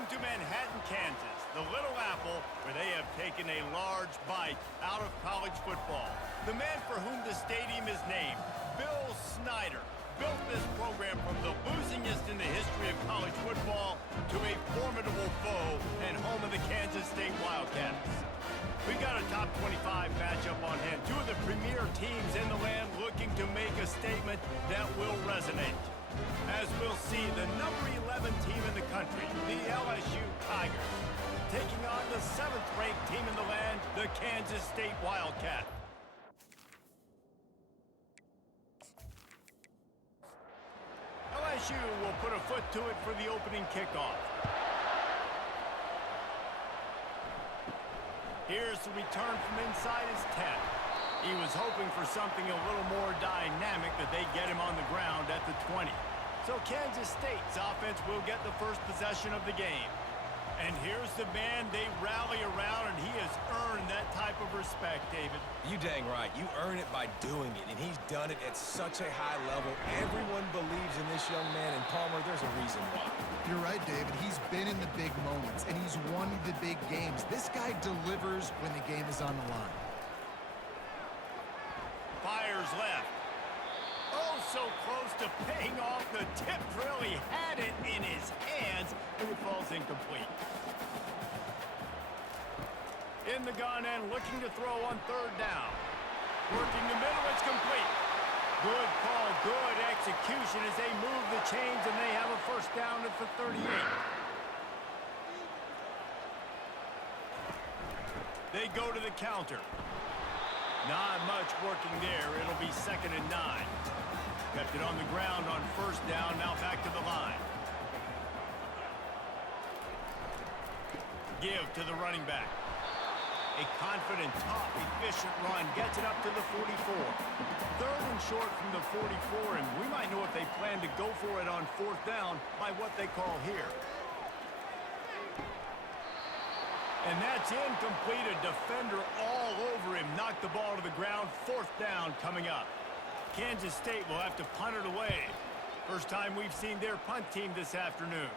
Welcome to Manhattan, Kansas, the Little Apple, where they have taken a large bite out of college football. The man for whom the stadium is named, Bill Snyder, built this program from the losingest in the history of college football to a formidable foe and home of the Kansas State Wildcats. We've got a top 25 matchup on hand. Two of the premier teams in the land looking to make a statement that will resonate. As we'll see, the number 11 team in the country, the LSU Tigers, taking on the 7th-ranked team in the land, the Kansas State Wildcats. LSU will put a foot to it for the opening kickoff. Here's the return from inside his 10. He was hoping for something a little more dynamic, that they get him on the ground at the 20. So Kansas State's offense will get the first possession of the game. And here's the man they rally around, and he has earned that type of respect, David. You dang right. You earn it by doing it, and he's done it at such a high level. Everyone believes in this young man, and Palmer, there's a reason why. You're right, David. He's been in the big moments, and he's won the big games. This guy delivers when the game is on the line. Fires left. Oh, so close to paying off. The tip really had it in his hands, and it falls incomplete. In the gun and looking to throw on 3rd down. Working the middle, it's complete. Good call, good execution as they move the chains, and they have a first down at the 38. They go to the counter. Not much working there. It'll be 2nd and 9. Kept it on the ground on 1st down, now back to the line. Give to the running back. A confident, tough, efficient run gets it up to the 44. 3rd and short from the 44, and we might know if they plan to go for it on 4th down by what they call here. And that's incomplete. A defender all over him. Knocked the ball to the ground. 4th down coming up. Kansas State will have to punt it away. First time we've seen their punt team this afternoon.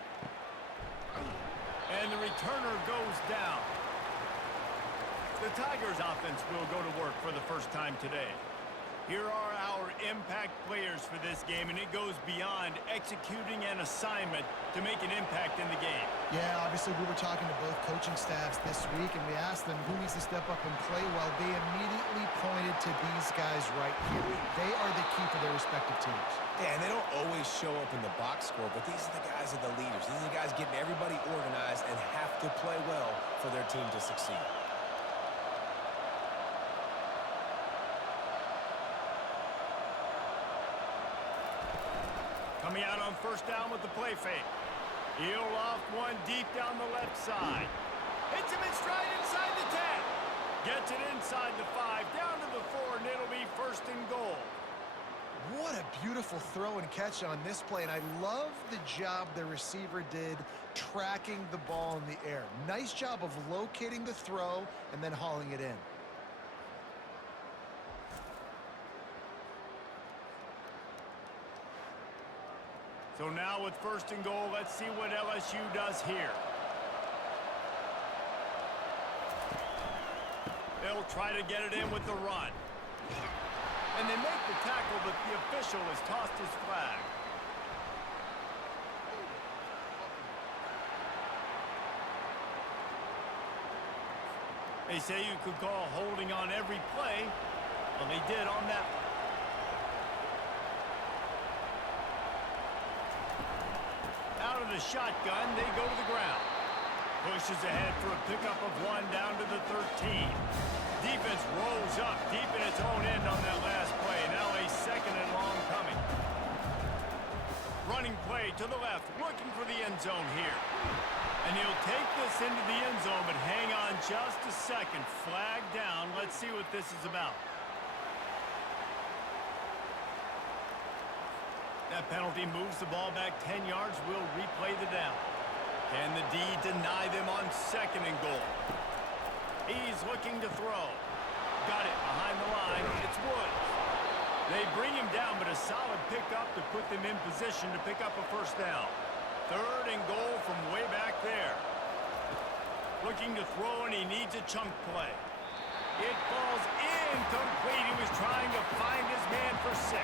And the returner goes down. The Tigers offense will go to work for the first time today. Here are our impact players for this game, and it goes beyond executing an assignment to make an impact in the game. Yeah, obviously we were talking to both coaching staffs this week, and we asked them who needs to step up and play well. They immediately pointed to these guys right here. They are the key for their respective teams. Yeah, and they don't always show up in the box score, but these are the guys that are the leaders. These are the guys getting everybody organized and have to play well for their team to succeed. Coming out on 1st down with the play fake. He'll loft one deep down the left side. Hits him in stride inside the 10. Gets it inside the 5, down to the 4, and it'll be 1st and goal. What a beautiful throw and catch on this play, and I love the job the receiver did tracking the ball in the air. Nice job of locating the throw and then hauling it in. So now with 1st and goal, let's see what LSU does here. They'll try to get it in with the run. And they make the tackle, but the official has tossed his flag. They say you could call holding on every play. Well, they did on that one. Out of the shotgun, they go to the ground. Pushes ahead for a pickup of 1 down to the 13. Defense rolls up deep in its own end on that last play. Now a 2nd and long coming. Running play to the left, looking for the end zone here. And he'll take this into the end zone, but hang on just a second. Flag down. Let's see what this is about. That penalty moves the ball back 10 yards. We'll replay the down. Can the D deny them on 2nd and goal? He's looking to throw. Got it behind the line. It's Woods. They bring him down, but a solid pickup to put them in position to pick up a 1st down. Third and goal from way back there. Looking to throw, and he needs a chunk play. It falls incomplete. He was trying to find his man for 6.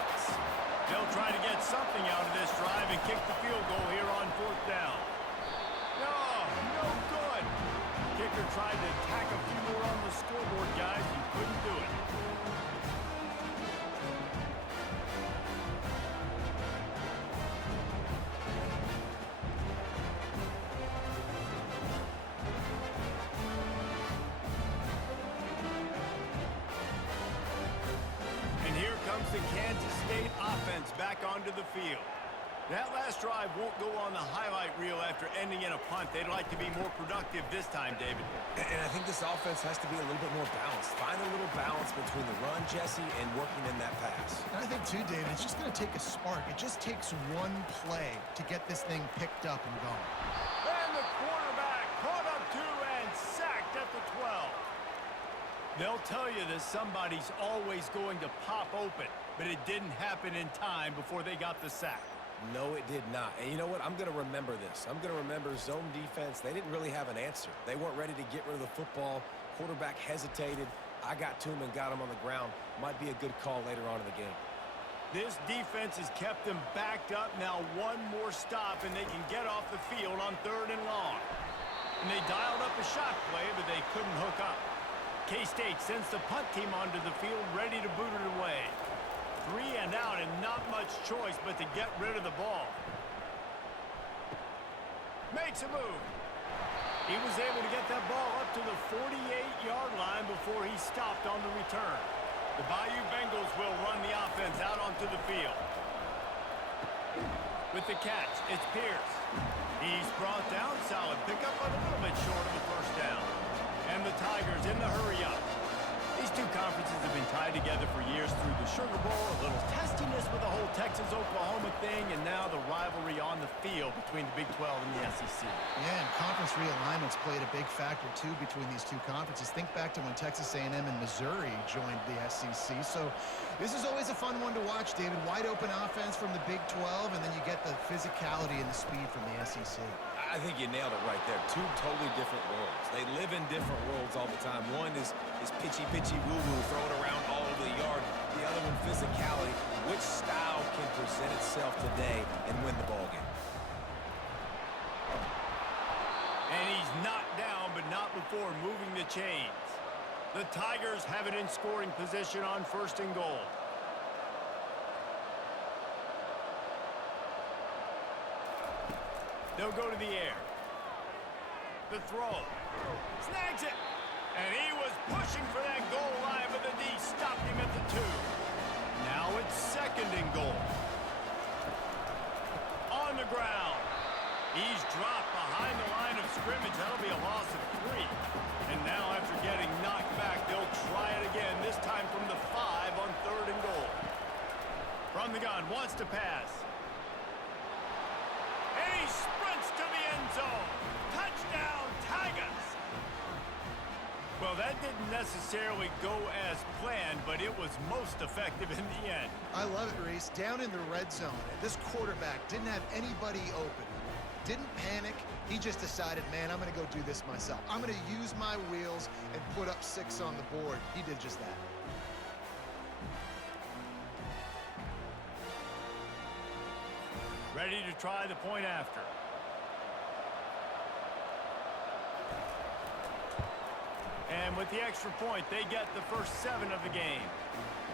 They'll try to get something out of this drive and kick the field goal here on 4th down. No good. Kicker tried to tack a few more on the scoreboard, guys. He couldn't do it. And here comes the Kansas State offense back onto the field. That last drive won't go on the highlight reel after ending in a punt. They'd like to be more productive this time, David. And I think this offense has to be a little bit more balanced. Find a little balance between the run, Jesse, and working in that pass. And I think, too, David, it's just going to take a spark. It just takes one play to get this thing picked up and going. And the quarterback caught up to and sacked at the 12. They'll tell you that somebody's always going to pop open, but it didn't happen in time before they got the sack. No, it did not. And you know what? I'm going to remember this. I'm going to remember zone defense. They didn't really have an answer. They weren't ready to get rid of the football. Quarterback hesitated. I got to him and got him on the ground. Might be a good call later on in the game. This defense has kept them backed up. Now one more stop, and they can get off the field on 3rd and long. And they dialed up a shot play, but they couldn't hook up. K-State sends the punt team onto the field, ready to boot it away. 3 and out, and not much choice but to get rid of the ball. Makes a move. He was able to get that ball up to the 48-yard line before he stopped on the return. The Bayou Bengals will run the offense out onto the field. With the catch, it's Pierce. He's brought down, solid pickup, but a little bit short of the first down. And the Tigers in the hurry-up. These two conferences have been tied together for years through the Sugar Bowl, a little testiness with the whole Texas-Oklahoma thing, and now the rivalry on the field between the Big 12 and the SEC. Yeah, and conference realignments played a big factor, too, between these two conferences. Think back to when Texas A&M and Missouri joined the SEC. So this is always a fun one to watch, David. Wide open offense from the Big 12, and then you get the physicality and the speed from the SEC. I think you nailed it right there. Two totally different worlds. They live in different worlds all the time. One is pitchy, woo-woo, throw it around all over the yard. The other one, physicality. Which style can present itself today and win the ball game? And he's knocked down, but not before moving the chains. The Tigers have it in scoring position on 1st and goal. They'll go to the air. The throw. Snags it. And he was pushing for that goal line, but the D stopped him at the 2. Now it's 2nd and goal. On the ground. He's dropped behind the line of scrimmage. That'll be a loss of 3. And now after getting knocked back, they'll try it again, this time from the 5 on 3rd and goal. From the gun, wants to pass. And he sprints to the end zone. Touchdown, Tigers! Well, that didn't necessarily go as planned, but it was most effective in the end. I love it, Reese. Down in the red zone, this quarterback didn't have anybody open. Didn't panic. He just decided, man, I'm going to go do this myself. I'm going to use my wheels and put up 6 on the board. He did just that. Ready to try the point after. And with the extra point, they get the first 7 of the game.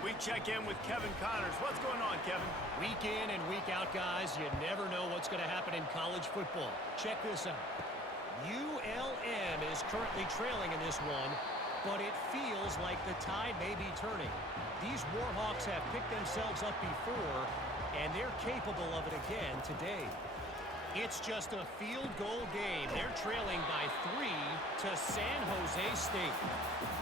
We check in with Kevin Connors. What's going on, Kevin? Week in and week out, guys, you never know what's going to happen in college football. Check this out. ULM is currently trailing in this one, but it feels like the tide may be turning. These Warhawks have picked themselves up before, and they're capable of it again today. It's just a field goal game. They're trailing by 3 to San Jose State.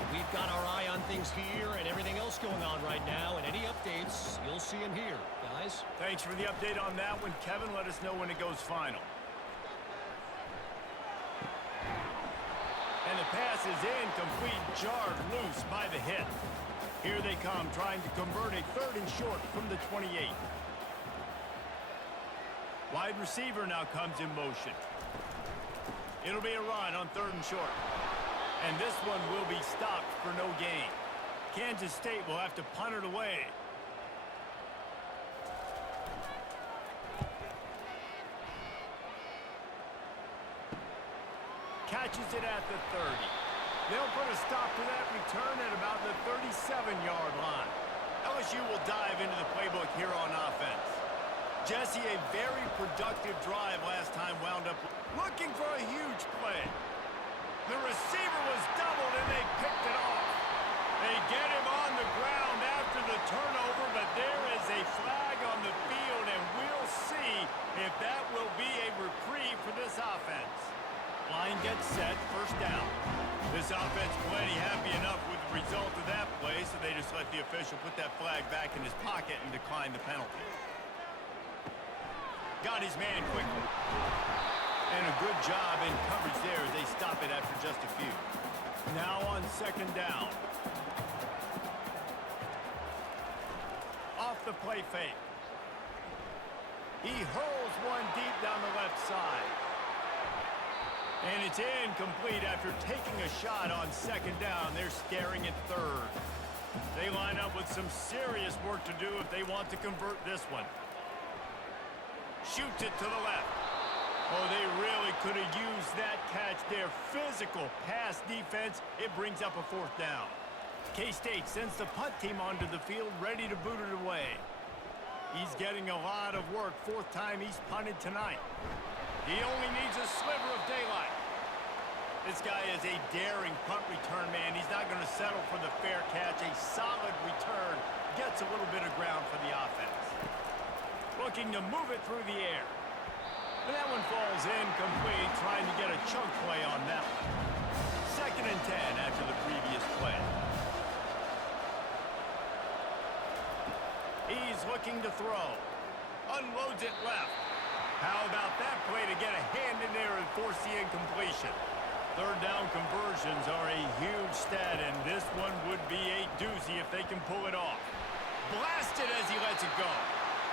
We've got our eye on things here and everything else going on right now, and any updates, you'll see them here, guys. Thanks for the update on that one, Kevin. Let us know when it goes final. And the pass is incomplete, jarred loose by the hit. Here they come, trying to convert a 3rd and short from the 28. Wide receiver now comes in motion. It'll be a run on 3rd and short. And this one will be stopped for no gain. Kansas State will have to punt it away. Catches it at the 30. They'll put a stop to that return at about the 37-yard line. LSU will dive into the playbook here on offense. Jesse, a very productive drive last time wound up looking for a huge play. The receiver was doubled and they picked it off. They get him on the ground after the turnover, but there is a flag on the field, and we'll see if that will be a reprieve for this offense. Line gets set, 1st down. This offense plenty happy enough with the result of that play, so they just let the official put that flag back in his pocket and decline the penalty. Got his man quickly. And a good job in coverage there as they stop it after just a few. Now on 2nd down. Off the play fake. He hurls one deep down the left side. And it's incomplete after taking a shot on 2nd down. They're staring at 3rd. They line up with some serious work to do if they want to convert this one. Shoots it to the left. Oh, they really could have used that catch there. Physical pass defense. It brings up a 4th down. K-State sends the punt team onto the field, ready to boot it away. He's getting a lot of work. 4th time he's punted tonight. He only needs a sliver of daylight. This guy is a daring punt return man. He's not going to settle for the fair catch. A solid return gets a little bit of ground for the offense. Looking to move it through the air. And that one falls incomplete, trying to get a chunk play on that one. 2nd and 10 after the previous play. He's looking to throw. Unloads it left. How about that play to get a hand in there and force the incompletion? 3rd down conversions are a huge stat, and this one would be a doozy if they can pull it off. Blasted as he lets it go.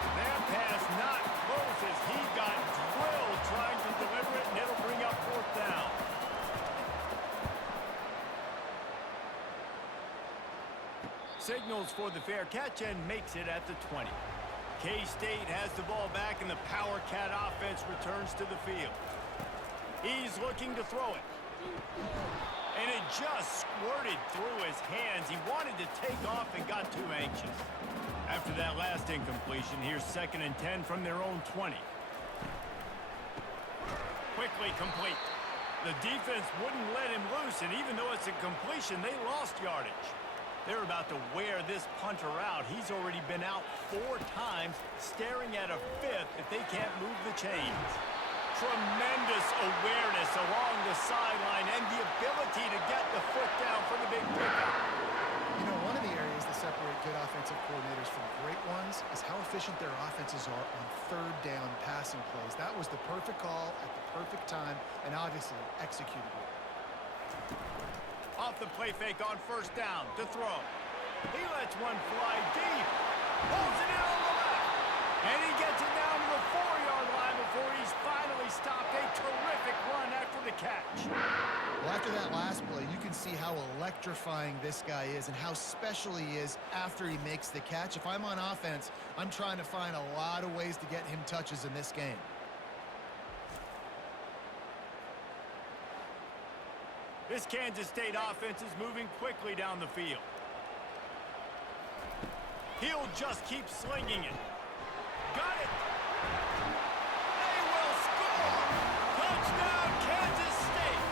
That pass not close as he got drilled trying to deliver it, and it'll bring up 4th down. Signals for the fair catch and makes it at the 20. K-State has the ball back, and the Power Cat offense returns to the field. He's looking to throw it. And it just squirted through his hands. He wanted to take off and got too anxious. After that last incompletion, here's 2nd and 10 from their own 20. Quickly complete. The defense wouldn't let him loose, and even though it's a completion, they lost yardage. They're about to wear this punter out. He's already been out 4 times, staring at a 5th if they can't move the chains. Tremendous awareness along the sideline and the ability to get the foot down for the big pickup. You know, one of the areas that separate good offensive coordinators from great ones is how efficient their offenses are on 3rd down passing plays. That was the perfect call at the perfect time and obviously executed well. Off the play fake on 1st down to throw. He lets one fly deep. Pulls it in on the left. And he gets it down to the 4-yard line before he's finally stopped. A terrific run after the catch. Well, after that last play, you can see how electrifying this guy is and how special he is after he makes the catch. If I'm on offense, I'm trying to find a lot of ways to get him touches in this game. This Kansas State offense is moving quickly down the field. He'll just keep slinging it. Got it! They will score! Touchdown, Kansas State!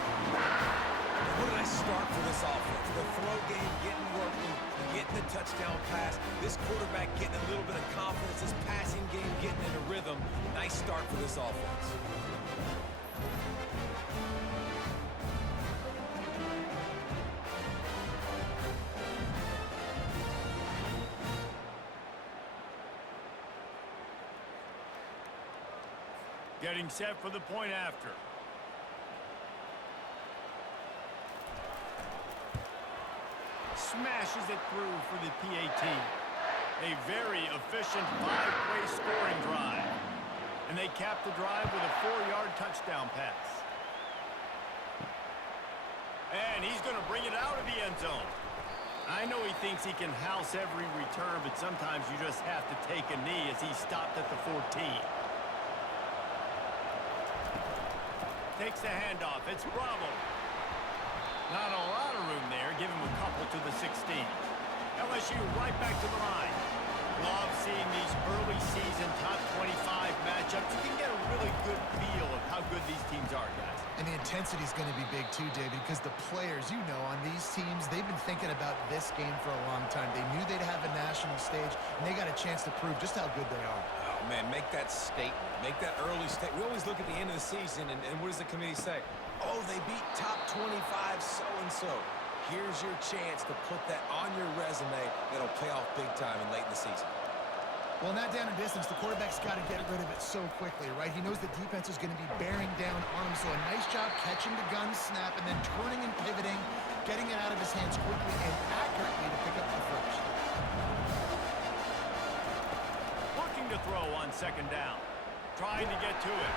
What did I start for this offense? The throw game getting working, getting the touchdown pass. This quarterback getting a little bit of confidence. This passing game getting into rhythm. Nice start for this offense. Getting set for the point after. Smashes it through for the PAT. A very efficient 5-play scoring drive. And they cap the drive with a 4-yard touchdown pass. And he's going to bring it out of the end zone. I know he thinks he can house every return, but sometimes you just have to take a knee as he stopped at the 14. Takes the handoff. It's Bravo. Not a lot of room there. Give him a couple to the 16. LSU right back to the line. Love seeing these early season top 25 matchups. You can get a really good feel of how good these teams are, guys. And the intensity is going to be big too, David, because the players, you know, on these teams, they've been thinking about this game for a long time. They knew they'd have a national stage, and they got a chance to prove just how good they are. Oh, man, make that statement. Make that early statement. We always look at the end of the season, and what does the committee say? Oh, they beat top 25 so-and-so. Here's your chance to put that on your resume that'll pay off big time and late in the season. Well, not down in distance, the quarterback's got to get rid of it so quickly, right? He knows the defense is going to be bearing down on him, so a nice job catching the gun snap and then turning and pivoting, getting it out of his hands quickly and accurately to pick up the first. Looking to throw on second down. Trying to get to it.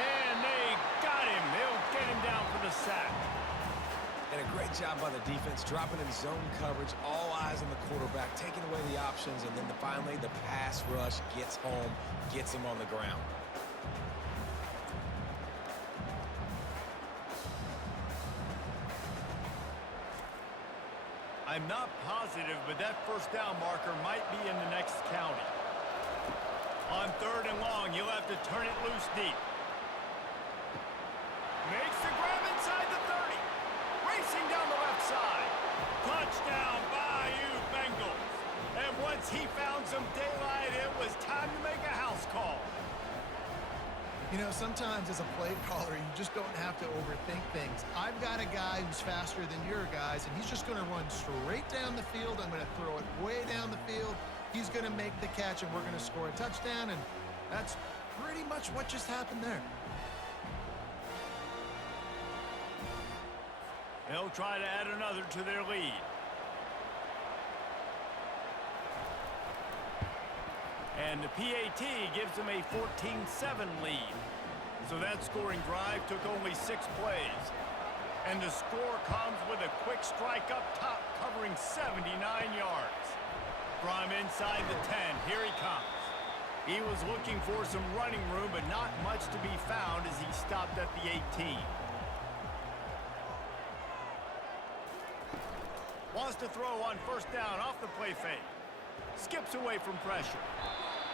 And they got him. They'll get him down for the sack. And a great job by the defense, dropping in zone coverage, all eyes on the quarterback, taking away the options, and then finally the pass rush gets home, gets him on the ground. I'm not positive, but that first down marker might be in the next county. On 3rd and long, you'll have to turn it loose deep. Makes the grab inside the 30. Racing down the left side. Touchdown, Bayou Bengals. And once he found some daylight, it was time to make a house call. You know, sometimes as a play caller, you just don't have to overthink things. I've got a guy who's faster than your guys, and he's just going to run straight down the field. I'm going to throw it way down the field. He's going to make the catch, and we're going to score a touchdown, and that's pretty much what just happened there. They'll try to add another to their lead. And the PAT gives them a 14-7 lead. So that scoring drive took only 6 plays. And the score comes with a quick strike up top covering 79 yards. From inside the 10, here he comes. He was looking for some running room, but not much to be found as he stopped at the 18. Wants to throw on first down off the play fake. Skips away from pressure.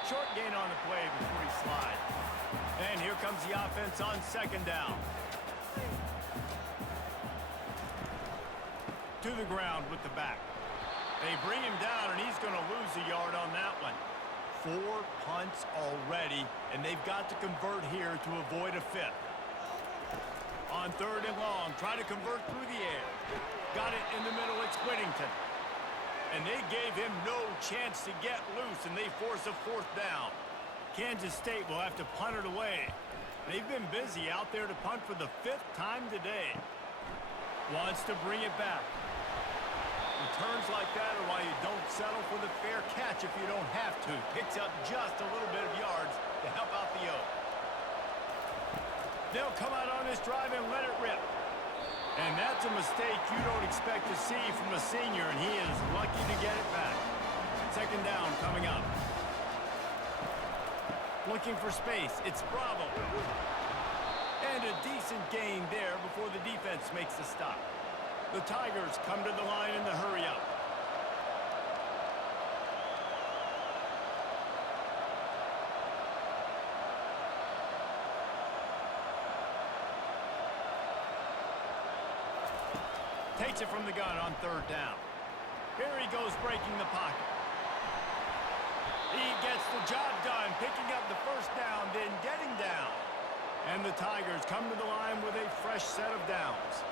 Short gain on the play before he slides. And here comes the offense on second down. To the ground with the back. They bring him down, and he's going to lose a yard on that one. 4 punts already, and they've got to convert here to avoid a 5th. On 3rd and long, try to convert through the air. Got it in the middle, it's Whittington. And they gave him no chance to get loose, and they force a 4th down. Kansas State will have to punt it away. They've been busy out there to punt for the 5th time today. Wants to bring it back. Returns like that are why you don't settle for the fair catch if you don't have to. Picks up just a little bit of yards to help out the Oak. They'll come out on this drive and let it rip. And that's a mistake you don't expect to see from a senior, and he is lucky to get it back. Second down coming up. Looking for space. It's Bravo. And a decent gain there before the defense makes the stop. The Tigers come to the line in the hurry-up. Takes it from the gun on 3rd down. Here he goes breaking the pocket. He gets the job done, picking up the first down, then getting down. And the Tigers come to the line with a fresh set of downs.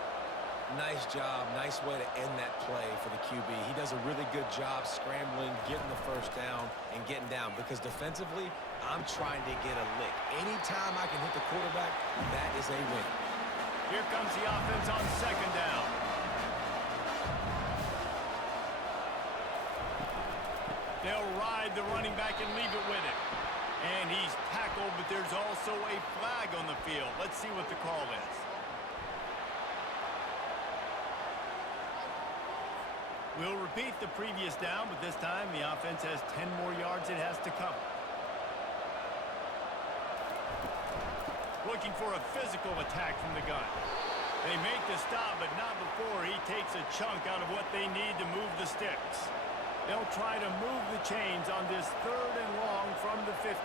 Nice job, nice way to end that play for the QB. He does a really good job scrambling, getting the first down, and getting down. Because defensively, I'm trying to get a lick. Anytime I can hit the quarterback, that is a win. Here comes the offense on second down. They'll ride the running back and leave it with him. And he's tackled, but there's also a flag on the field. Let's see what the call is. We'll repeat the previous down, but this time the offense has 10 more yards it has to cover. Looking for a physical attack from the gun. They make the stop, but not before he takes a chunk out of what they need to move the sticks. They'll try to move the chains on this 3rd and long from the 50.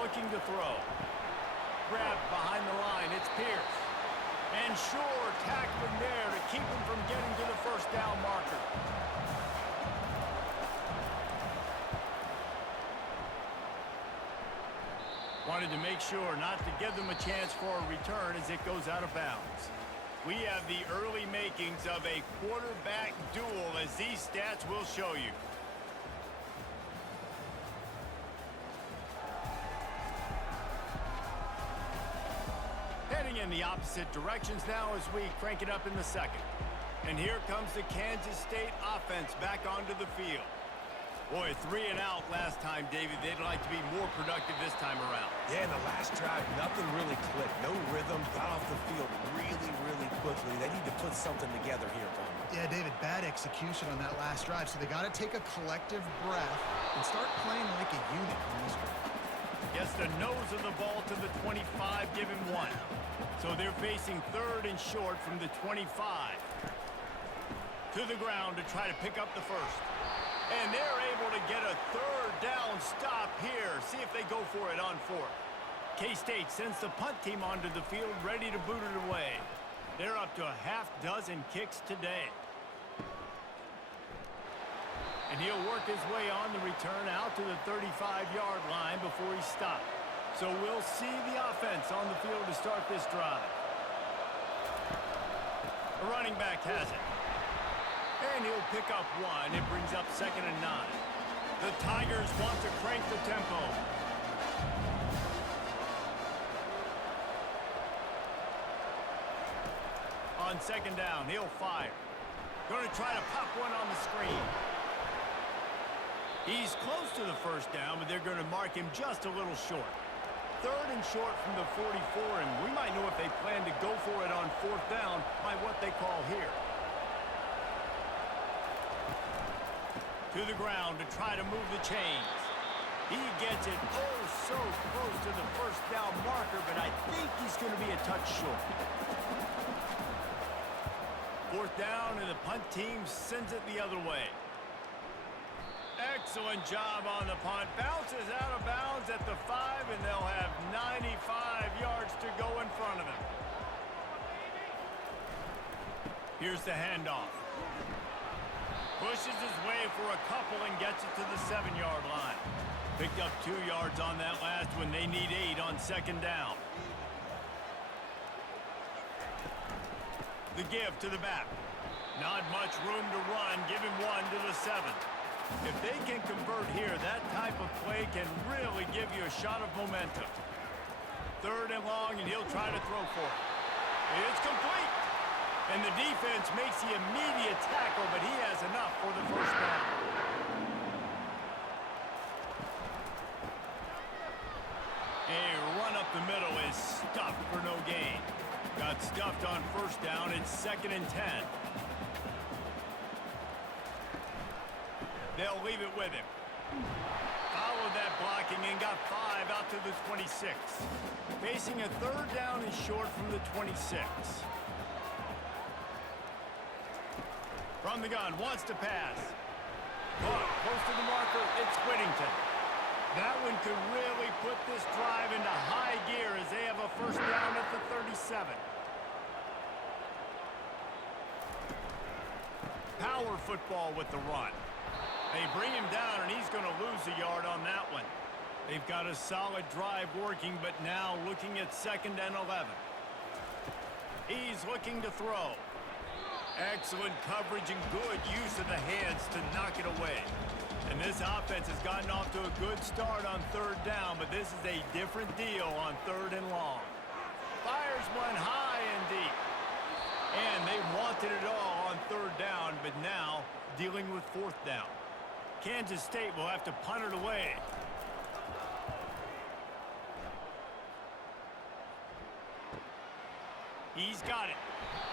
Looking to throw. Grabbed behind the line. It's Pierce. And Shore tackling there to keep him from getting to the first down marker. Wanted to make sure not to give them a chance for a return as it goes out of bounds. We have the early makings of a quarterback duel, as these stats will show you. Heading in the opposite directions now as we crank it up in the second. And here comes the Kansas State offense back onto the field. Boy, 3 and out last time, David. They'd like to be more productive this time around. Yeah, in the last drive, nothing really clicked. No rhythm, got off the field really, really quickly. They need to put something together here, Tom. Yeah, David, bad execution on that last drive, so they got to take a collective breath and start playing like a unit on this one. Gets the nose of the ball to the 25, give him 1. So they're facing 3rd and short from the 25. To the ground to try to pick up the first. And they're able to get a 3rd down stop here. See if they go for it on 4th. K-State sends the punt team onto the field, ready to boot it away. They're up to a half-dozen kicks today. And he'll work his way on the return out to the 35-yard line before he stopped. So we'll see the offense on the field to start this drive. The running back has it. And he'll pick up 1. It brings up 2nd and 9. The Tigers want to crank the tempo. On 2nd down, he'll fire. Going to try to pop one on the screen. He's close to the first down, but they're going to mark him just a little short. 3rd and short from the 44, and we might know if they plan to go for it on 4th down by what they call here. To the ground to try to move the chains. He gets it oh so close to the first down marker, but I think he's going to be a touch short. 4th down, and the punt team sends it the other way. Excellent job on the punt. Bounces out of bounds at the 5, and they'll have 95 yards to go in front of them. Here's the handoff. Pushes his way for a couple and gets it to the 7-yard line. Picked up 2 yards on that last one. They need 8 on 2nd down. The give to the back. Not much room to run. Give him 1 to the 7. If they can convert here, that type of play can really give you a shot of momentum. 3rd and long, and he'll try to throw for it. It's complete. And the defense makes the immediate tackle, but he has enough for the first down. A run up the middle is stuffed for no gain. Got stuffed on 1st down. It's 2nd and 10. They'll leave it with him. Followed that blocking and got 5 out to the 26. Facing a 3rd down and short from the 26. From the gun, wants to pass. Caught close to the marker, it's Whittington. That one could really put this drive into high gear as they have a 1st down at the 37. Power football with the run. They bring him down, and he's going to lose a yard on that one. They've got a solid drive working, but now looking at 2nd and 11. He's looking to throw. Excellent coverage and good use of the hands to knock it away. And this offense has gotten off to a good start on 3rd down, but this is a different deal on 3rd and long. Fires one high and deep. And they wanted it all on 3rd down, but now dealing with 4th down. Kansas State will have to punt it away. He's got it.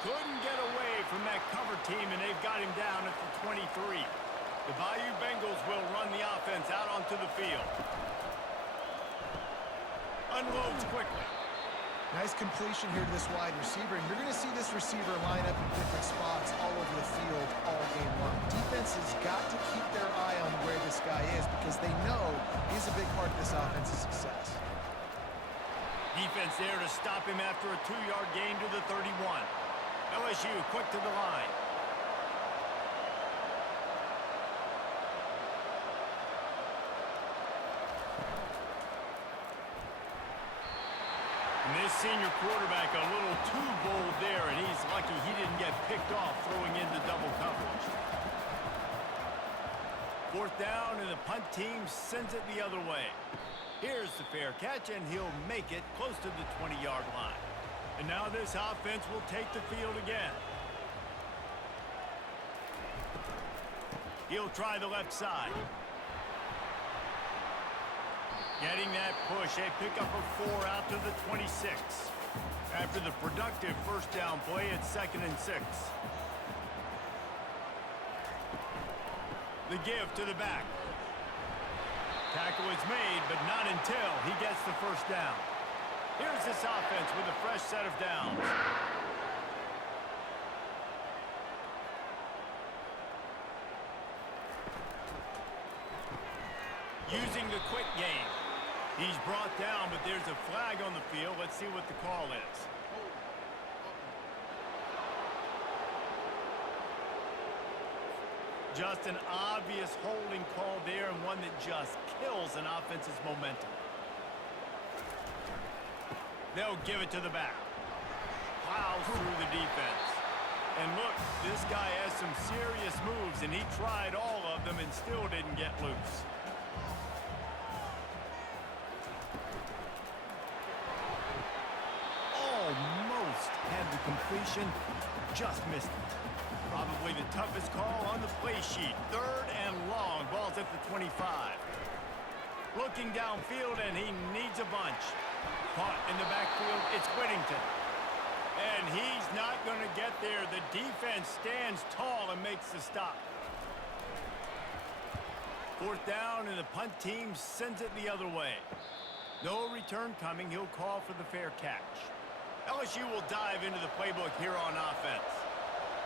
Couldn't get away from that cover team, and they've got him down at the 23. The Bayou Bengals will run the offense out onto the field. Unloads quickly. Nice completion here to this wide receiver, and you're going to see this receiver line up in different spots all over the field all game long. Defense has got to keep their eye on where this guy is because they know he's a big part of this offense's success. Defense there to stop him after a 2-yard gain to the 31. LSU quick to the line. And this senior quarterback a little too bold there, and he's lucky he didn't get picked off throwing into double coverage. 4th down, and the punt team sends it the other way. Here's the fair catch, and he'll make it close to the 20-yard line. And now this offense will take the field again. He'll try the left side. Getting that push, they pick up a 4 out to the 26. After the productive first down play, it's 2nd and 6. The give to the back. Tackle is made, but not until he gets the first down. Here's this offense with a fresh set of downs. Using the quick game. He's brought down, but there's a flag on the field. Let's see what the call is. Just an obvious holding call there, and one that just kills an offense's momentum. They'll give it to the back. Plows through the defense. And look, this guy has some serious moves, and he tried all of them and still didn't get loose. Almost had the completion, just missed it. Probably the toughest call on the play sheet. 3rd and long. Ball's at the 25. Looking downfield, and he needs a bunch. Caught in the backfield, it's Whittington. And he's not going to get there. The defense stands tall and makes the stop. 4th down, and the punt team sends it the other way. No return coming. He'll call for the fair catch. LSU will dive into the playbook here on offense.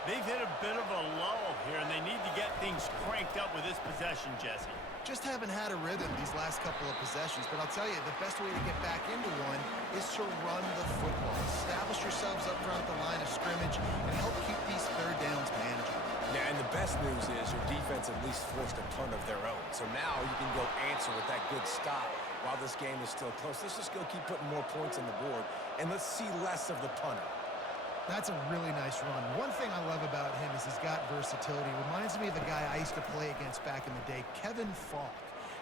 They've hit a bit of a lull here, and they need to get things cranked up with this possession, Jesse. Just haven't had a rhythm these last couple of possessions, but I'll tell you, the best way to get back into one is to run the football. Establish yourselves up front at the line of scrimmage and help keep these 3rd downs manageable. Yeah, and the best news is your defense at least forced a punt of their own. So now you can go answer with that good stop while this game is still close. Let's just go keep putting more points on the board, and let's see less of the punter. That's a really nice run. One thing I love about him is he's got versatility. Reminds me of a guy I used to play against back in the day, Kevin Falk.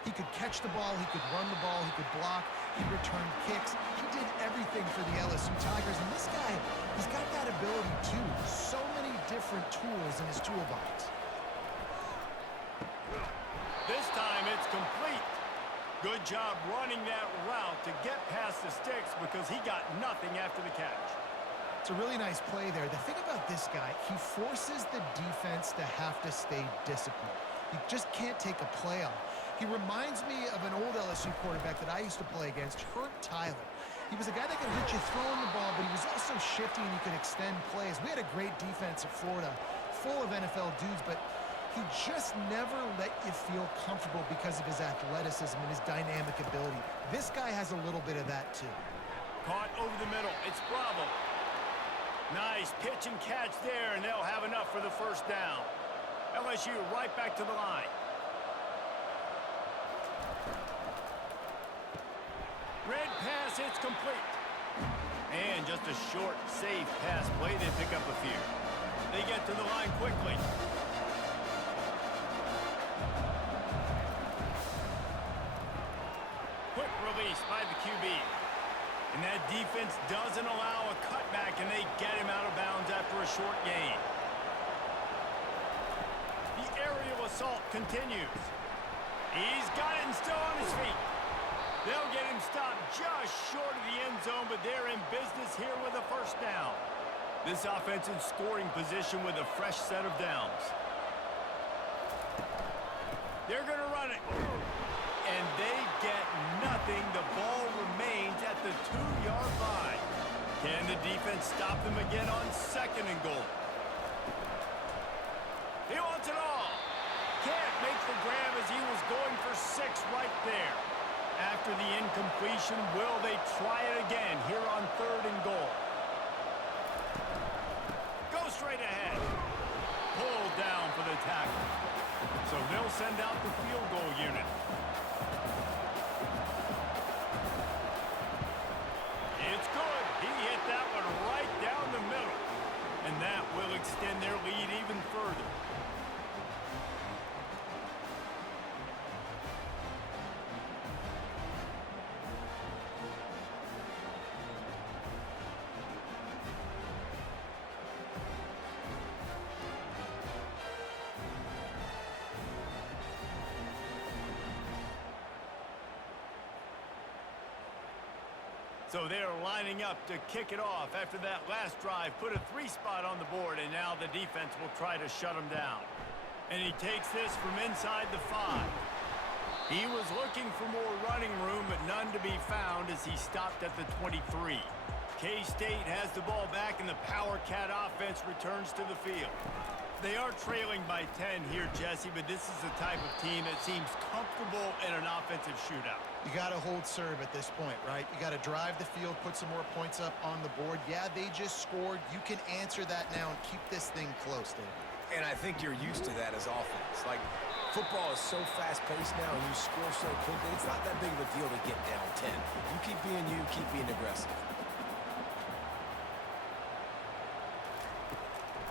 He could catch the ball, he could run the ball, he could block, he returned kicks. He did everything for the LSU Tigers, and this guy, he's got that ability too. So many different tools in his toolbox. This time it's complete. Good job running that route to get past the sticks because he got nothing after the catch. It's a really nice play there. The thing about this guy, he forces the defense to have to stay disciplined. You just can't take a play off. He reminds me of an old LSU quarterback that I used to play against, Herb Tyler. He was a guy that could hit you throwing the ball, but he was also shifty and he could extend plays. We had a great defense at Florida, full of NFL dudes, but he just never let you feel comfortable because of his athleticism and his dynamic ability. This guy has a little bit of that too. Caught over the middle. It's Bravo. Nice pitch and catch there, and they'll have enough for the first down. LSU right back to the line. Red pass, it's complete. And just a short, safe pass play. They pick up a few. They get to the line quickly. Quick release by the QB. And that defense doesn't allow a cutback, and they get him out of bounds after a short gain. The aerial assault continues. He's got it and still on his feet. They'll get him stopped just short of the end zone, but they're in business here with a first down. This offense in scoring position with a fresh set of downs. They're going to run it. And they get nothing. The ball remains at the 2-yard line. Can the defense stop them again on 2nd and goal? He wants it all. Can't make the grab as he was going for 6 right there. After the incompletion, will they try it again here on 3rd and goal? Go straight ahead. Pulled down for the tackle. So they'll send out the field goal unit. It's good. He hit that one right down the middle. And that will extend their lead even further. So they're lining up to kick it off after that last drive. Put a 3 spot on the board, and now the defense will try to shut him down. And he takes this from inside the 5. He was looking for more running room, but none to be found as he stopped at the 23. K-State has the ball back, and the Power Cat offense returns to the field. They are trailing by 10 here, Jesse, but this is the type of team that seems comfortable in an offensive shootout. You got to hold serve at this point, right? You got to drive the field, put some more points up on the board. Yeah, they just scored. You can answer that now and keep this thing close, David. And I think you're used to that as offense. Like, football is so fast-paced now, and you score so quickly, it's not that big of a deal to get down 10. You keep being aggressive.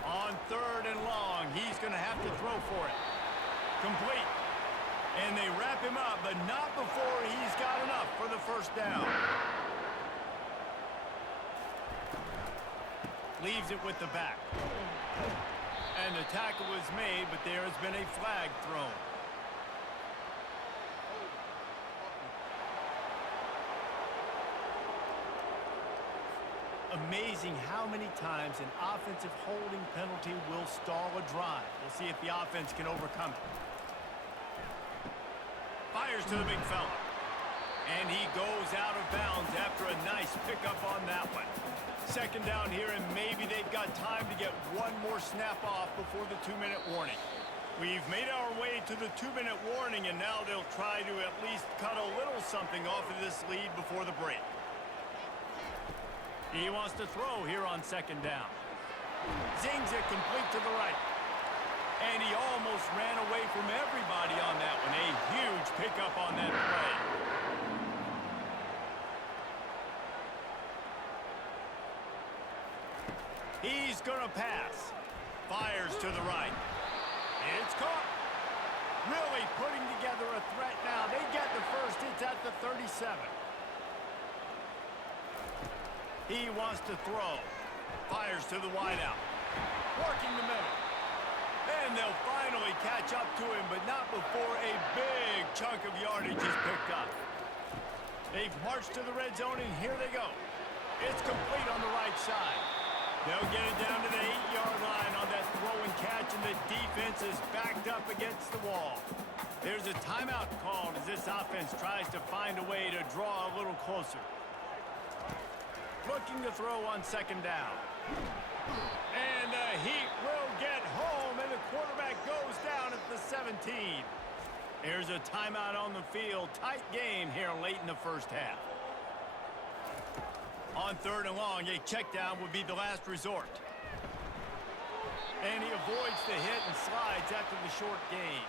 On 3rd and long, he's going to have to throw for it. Complete. And they wrap him up, but not before he's got enough for the first down. Leaves it with the back. And the tackle is made, but there has been a flag thrown. Amazing how many times an offensive holding penalty will stall a drive. We'll see if the offense can overcome it. Fires to the big fella. And he goes out of bounds after a nice pickup on that one. 2nd down here, and maybe they've got time to get one more snap off before the 2-minute warning. We've made our way to the 2-minute warning, and now they'll try to at least cut a little something off of this lead before the break. He wants to throw here on 2nd down. Zings it complete to the right. And he almost ran away from everybody on that one. A huge pickup on that play. He's going to pass. Fires to the right. It's caught. Really putting together a threat now. They get the first. It's at the 37. He wants to throw. Fires to the wideout. Working the middle. And they'll finally catch up to him, but not before a big chunk of yardage is picked up. They've marched to the red zone, and here they go. It's complete on the right side. They'll get it down to the 8-yard line on that throw and catch, and the defense is backed up against the wall. There's a timeout called as this offense tries to find a way to draw a little closer. Looking to throw on 2nd down. And the Heat will get home, and the quarterback goes down at the 17. Here's a timeout on the field. Tight game here late in the first half. On 3rd and long, a check down would be the last resort. And he avoids the hit and slides after the short gain.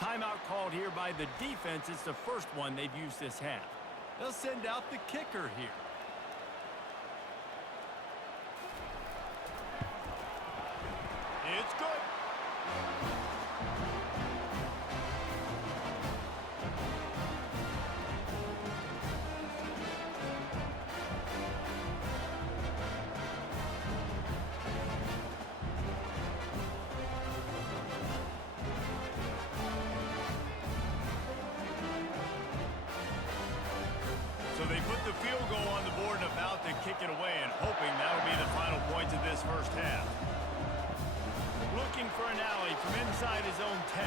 Timeout called here by the defense. It's the first one they've used this half. They'll send out the kicker here. It's good. to kick it away and hoping that'll be the final points of this first half. Looking for an alley from inside his own 10.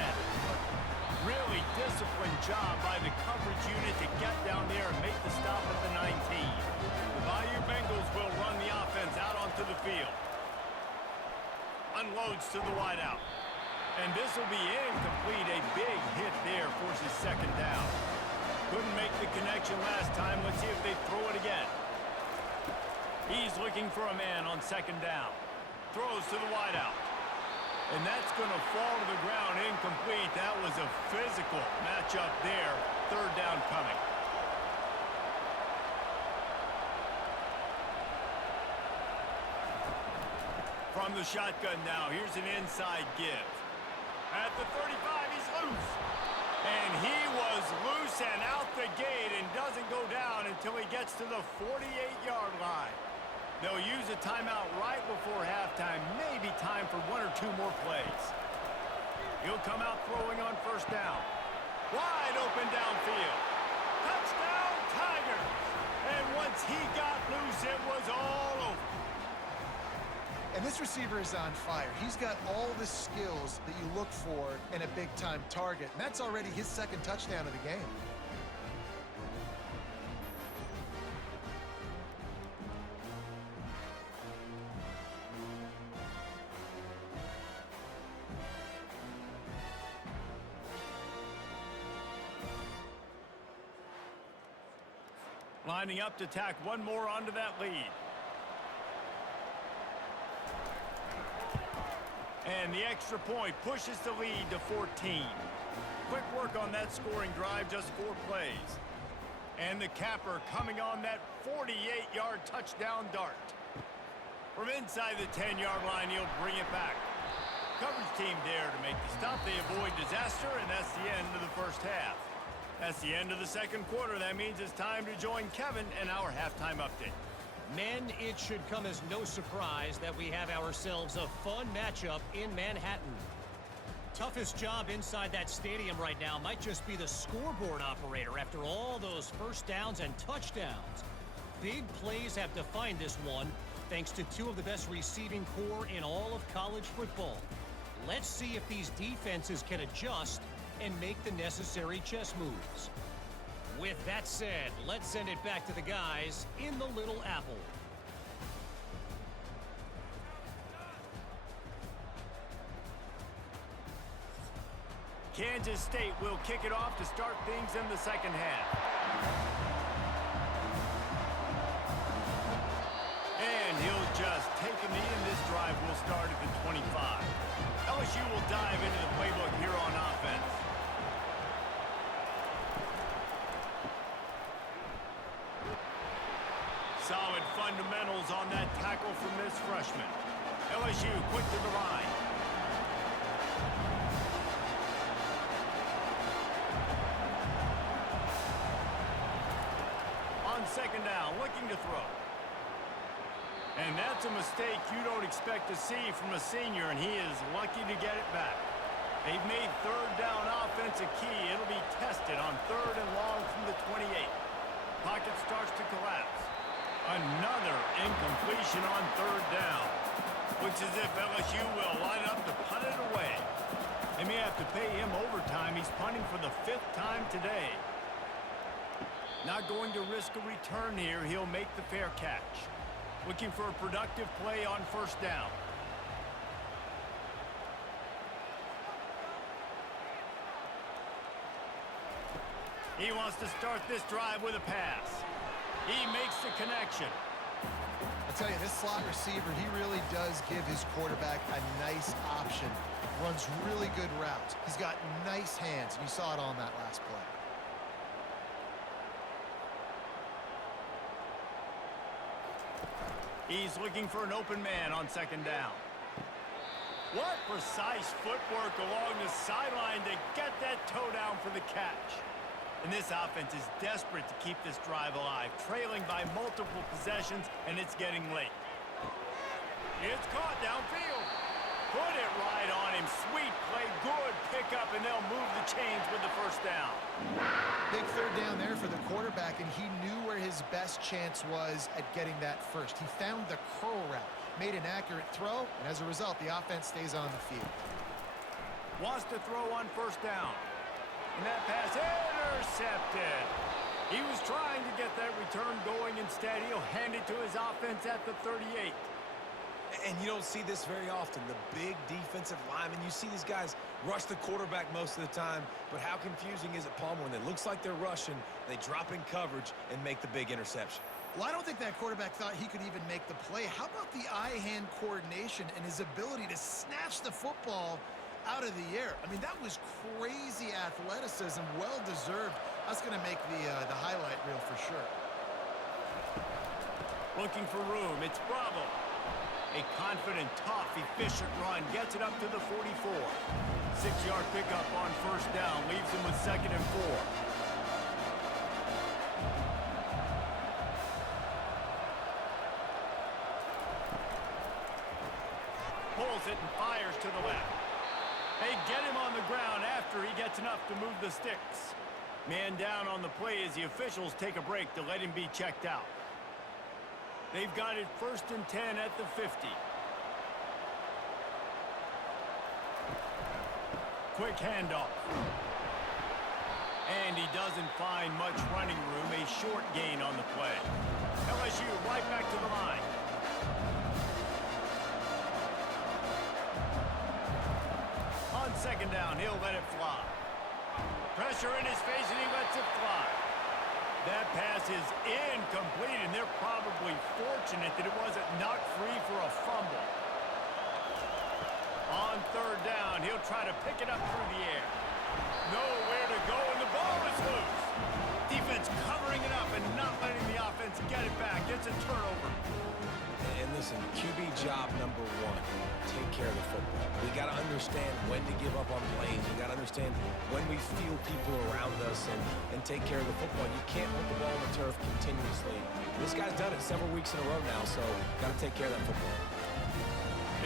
Really disciplined job by the coverage unit to get down there and make the stop at the 19. The Bayou Bengals will run the offense out onto the field. Unloads to the wideout. And this will be incomplete. A big hit there forces second down. Couldn't make the connection last time. Let's see if they throw it again. He's looking for a man on second down. Throws to the wideout. And that's going to fall to the ground incomplete. That was a physical matchup there. Third down coming. From the shotgun now, here's an inside give. At the 35, he's loose. And he was loose and out the gate and doesn't go down until he gets to the 48-yard line. They'll use a timeout right before halftime, maybe time for one or two more plays. He'll come out throwing on first down. Wide open downfield. Touchdown, Tigers! And once he got loose, it was all over. And this receiver is on fire. He's got all the skills that you look for in a big-time target. And that's already his second touchdown of the game. Lining up to tack one more onto that lead. And the extra point pushes the lead to 14. Quick work on that scoring drive, just 4 plays. And the capper coming on that 48-yard touchdown dart. From inside the 10-yard line, he'll bring it back. Coverage team there to make the stop. They avoid disaster, and that's the end of the first half. That's the end of the second quarter. That means it's time to join Kevin and our halftime update. Men, it should come as no surprise that we have ourselves a fun matchup in Manhattan. Toughest job inside that stadium right now might just be the scoreboard operator after all those first downs and touchdowns. Big plays have defined this one, thanks to 2 of the best receiving corps in all of college football. Let's see if these defenses can adjust and make the necessary chess moves. With that said, let's send it back to the guys in the Little Apple. Kansas State will kick it off to start things in the second half. And he'll just take a knee, and this drive will start at the 25. LSU will dive into the playbook here on offense. Solid fundamentals on that tackle from this freshman. LSU quick to the line. On second down, looking to throw. And that's a mistake you don't expect to see from a senior, and he is lucky to get it back. They've made third down offense a key. It'll be tested on third and long from the 28. Pocket starts to collapse. Another incompletion on third down. Looks as if LSU will line up to punt it away. They may have to pay him overtime. He's punting for the 5th time today. Not going to risk a return here. He'll make the fair catch. Looking for a productive play on first down. He wants to start this drive with a pass. He makes the connection. I tell you, this slot receiver, he really does give his quarterback a nice option. Runs really good routes. He's got nice hands. You saw it on that last play. He's looking for an open man on second down. What precise footwork along the sideline to get that toe down for the catch. And this offense is desperate to keep this drive alive, trailing by multiple possessions, and it's getting late. It's caught downfield. Put it right on him. Sweet play, good pickup, and they'll move the chains with the first down. Big third down there for the quarterback, and he knew where his best chance was at getting that first. He found the curl route, made an accurate throw, and as a result, the offense stays on the field. Wants to throw on first down. And that pass intercepted. He was trying to get that return going. Instead, he'll hand it to his offense at the 38. And you don't see this very often. The big defensive linemen, you see these guys rush the quarterback most of the time, but how confusing is it, Palmer, when it looks like they're rushing, they drop in coverage and make the big interception? Well, I don't think that quarterback thought he could even make the play. How about the eye-hand coordination and his ability to snatch the football out of the air? I mean, that was crazy athleticism, well-deserved. That's going to make the highlight reel for sure. Looking for room. It's Bravo. A confident, tough, efficient run gets it up to the 44. 6-yard pickup on first down leaves him with 2nd and 4. Pulls it and fires to the left. They get him on the ground after he gets enough to move the sticks. Man down on the play as the officials take a break to let him be checked out. They've got it 1st and 10 at the 50. Quick handoff. And he doesn't find much running room. A short gain on the play. LSU right back to the line. On 2nd down, he'll let it fly. Pressure in his face, and he lets it fly. That pass is incomplete, and they're probably fortunate that it wasn't knocked free for a fumble. On 3rd down, he'll try to pick it up through the air. Nowhere to go, and the ball is loose. Defense covering it up and not letting the offense get it back. It's a turnover. And listen, QB job number 1, take care of the football. We got to understand when to give up on plays. We got to understand when we feel people around us and take care of the football. You can't put the ball on the turf continuously. This guy's done it several weeks in a row now, so got to take care of that football.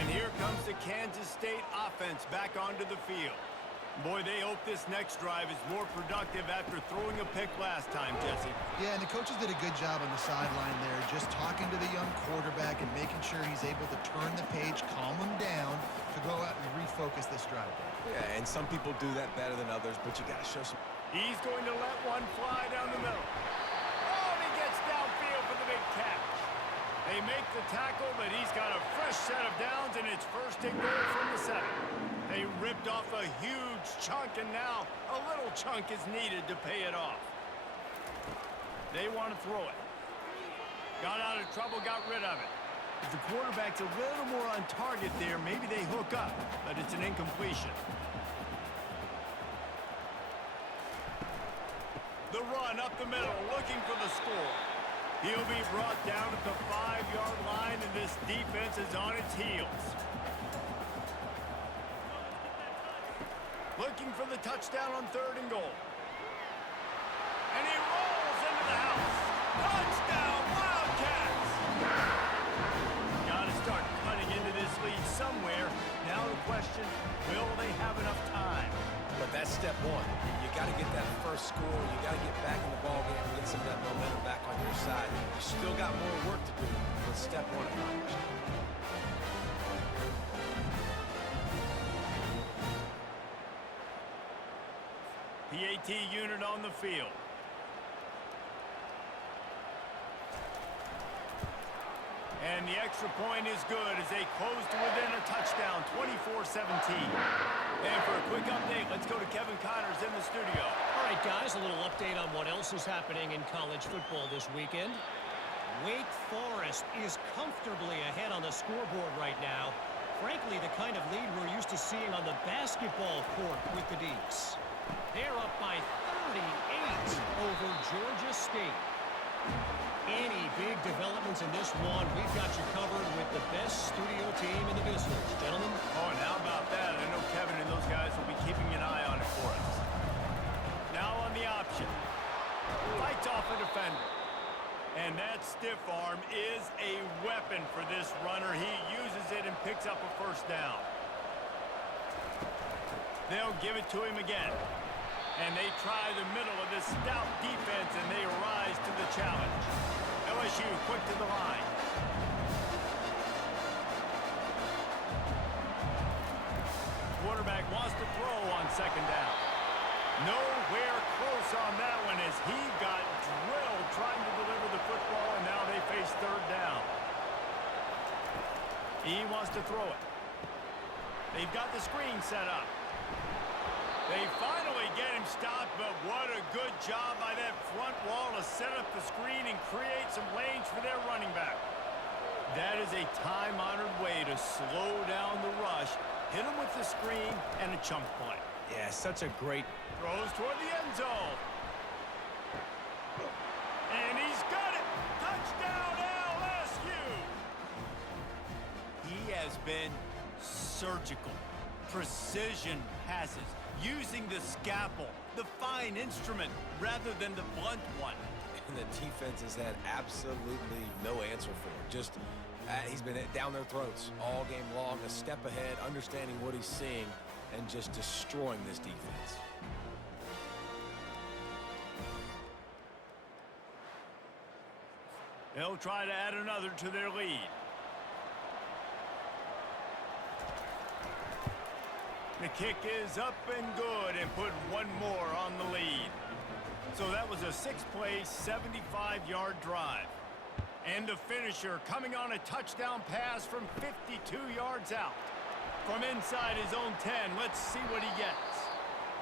And here comes the Kansas State offense back onto the field. Boy, they hope this next drive is more productive after throwing a pick last time, Jesse. Yeah, and the coaches did a good job on the sideline there, just talking to the young quarterback and making sure he's able to turn the page, calm him down to go out and refocus this drive. Yeah, and some people do that better than others, but you got to show some... He's going to let one fly down the middle. Oh, and he gets downfield for the big catch. They make the tackle, but he's got a fresh set of downs, and it's 1st and goal from the 7. They ripped off a huge chunk, and now a little chunk is needed to pay it off. They want to throw it. Got out of trouble, got rid of it. If the quarterback's a little more on target there, maybe they hook up, but it's an incompletion. The run up the middle, looking for the score. He'll be brought down at the 5-yard line, and this defense is on its heels. Looking for the touchdown on 3rd and goal. And he rolls into the house. Touchdown, Wildcats! Got to start cutting into this lead somewhere. Now the question, will they have enough time? But that's step 1. You got to get that first score. You got to get back in the ball game and get some of that momentum back on your side. You still got more work to do, but step 1 accomplished. PAT unit on the field. And the extra point is good as they close to within a touchdown, 24-17. And for a quick update, let's go to Kevin Connors in the studio. All right, guys, a little update on what else is happening in college football this weekend. Wake Forest is comfortably ahead on the scoreboard right now. Frankly, the kind of lead we're used to seeing on the basketball court with the Deacs. They're up by 38 over Georgia State. Any big developments in this one, we've got you covered with the best studio team in the business. Gentlemen? Oh, and how about that? I know Kevin and those guys will be keeping an eye on it for us. Now on the option. Fights off a defender. And that stiff arm is a weapon for this runner. He uses it and picks up a first down. They'll give it to him again. And they try the middle of this stout defense, and they rise to the challenge. LSU quick to the line. Quarterback wants to throw on second down. Nowhere close on that one as he got drilled trying to deliver the football, and now they face third down. He wants to throw it. They've got the screen set up. They finally get him stopped, but what a good job by that front wall to set up the screen and create some lanes for their running back. That is a time-honored way to slow down the rush, hit him with the screen, and a chunk play. Yeah, such a great... Throws toward the end zone. And he's got it. Touchdown, LSU. He has been surgical. Precision passes. Using the scalpel, the fine instrument, rather than the blunt one. And the defense has had absolutely no answer for it. Just, he's been down their throats all game long, a step ahead, understanding what he's seeing, and just destroying this defense. They'll try to add another to their lead. The kick is up and good and put one more on the lead. So that was a 6-play, 75-yard drive. And the finisher coming on a touchdown pass from 52 yards out. From inside his own 10, let's see what he gets.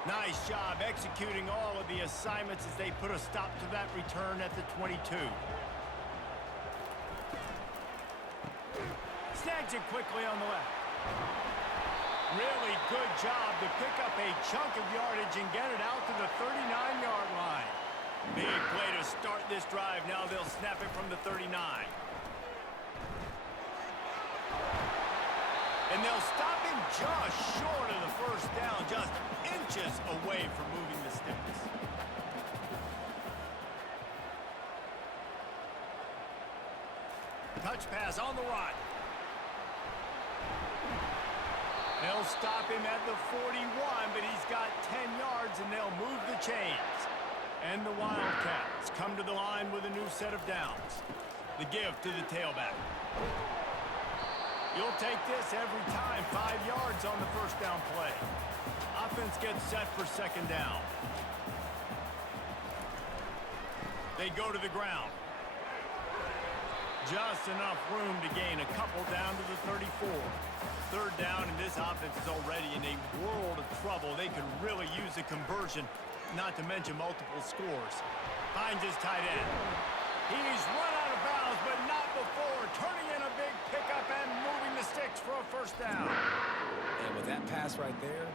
Nice job executing all of the assignments as they put a stop to that return at the 22. Snags it quickly on the left. Really good job to pick up a chunk of yardage and get it out to the 39-yard line. Big play to start this drive. Now they'll snap it from the 39. And they'll stop him just short of the first down, just inches away from moving the sticks. Touch pass on the run. They'll stop him at the 41, but he's got 10 yards, and they'll move the chains. And the Wildcats come to the line with a new set of downs. The give to the tailback. You'll take this every time. 5 yards on the first down play. Offense gets set for second down. They go to the ground. Just enough room to gain a couple down to the 34. Third down, and this offense is already in a world of trouble. They could really use a conversion, not to mention multiple scores. Finds his tight end. He's run out of bounds, but not before. Turning in a big pickup and moving the sticks for a first down. And with that pass right there,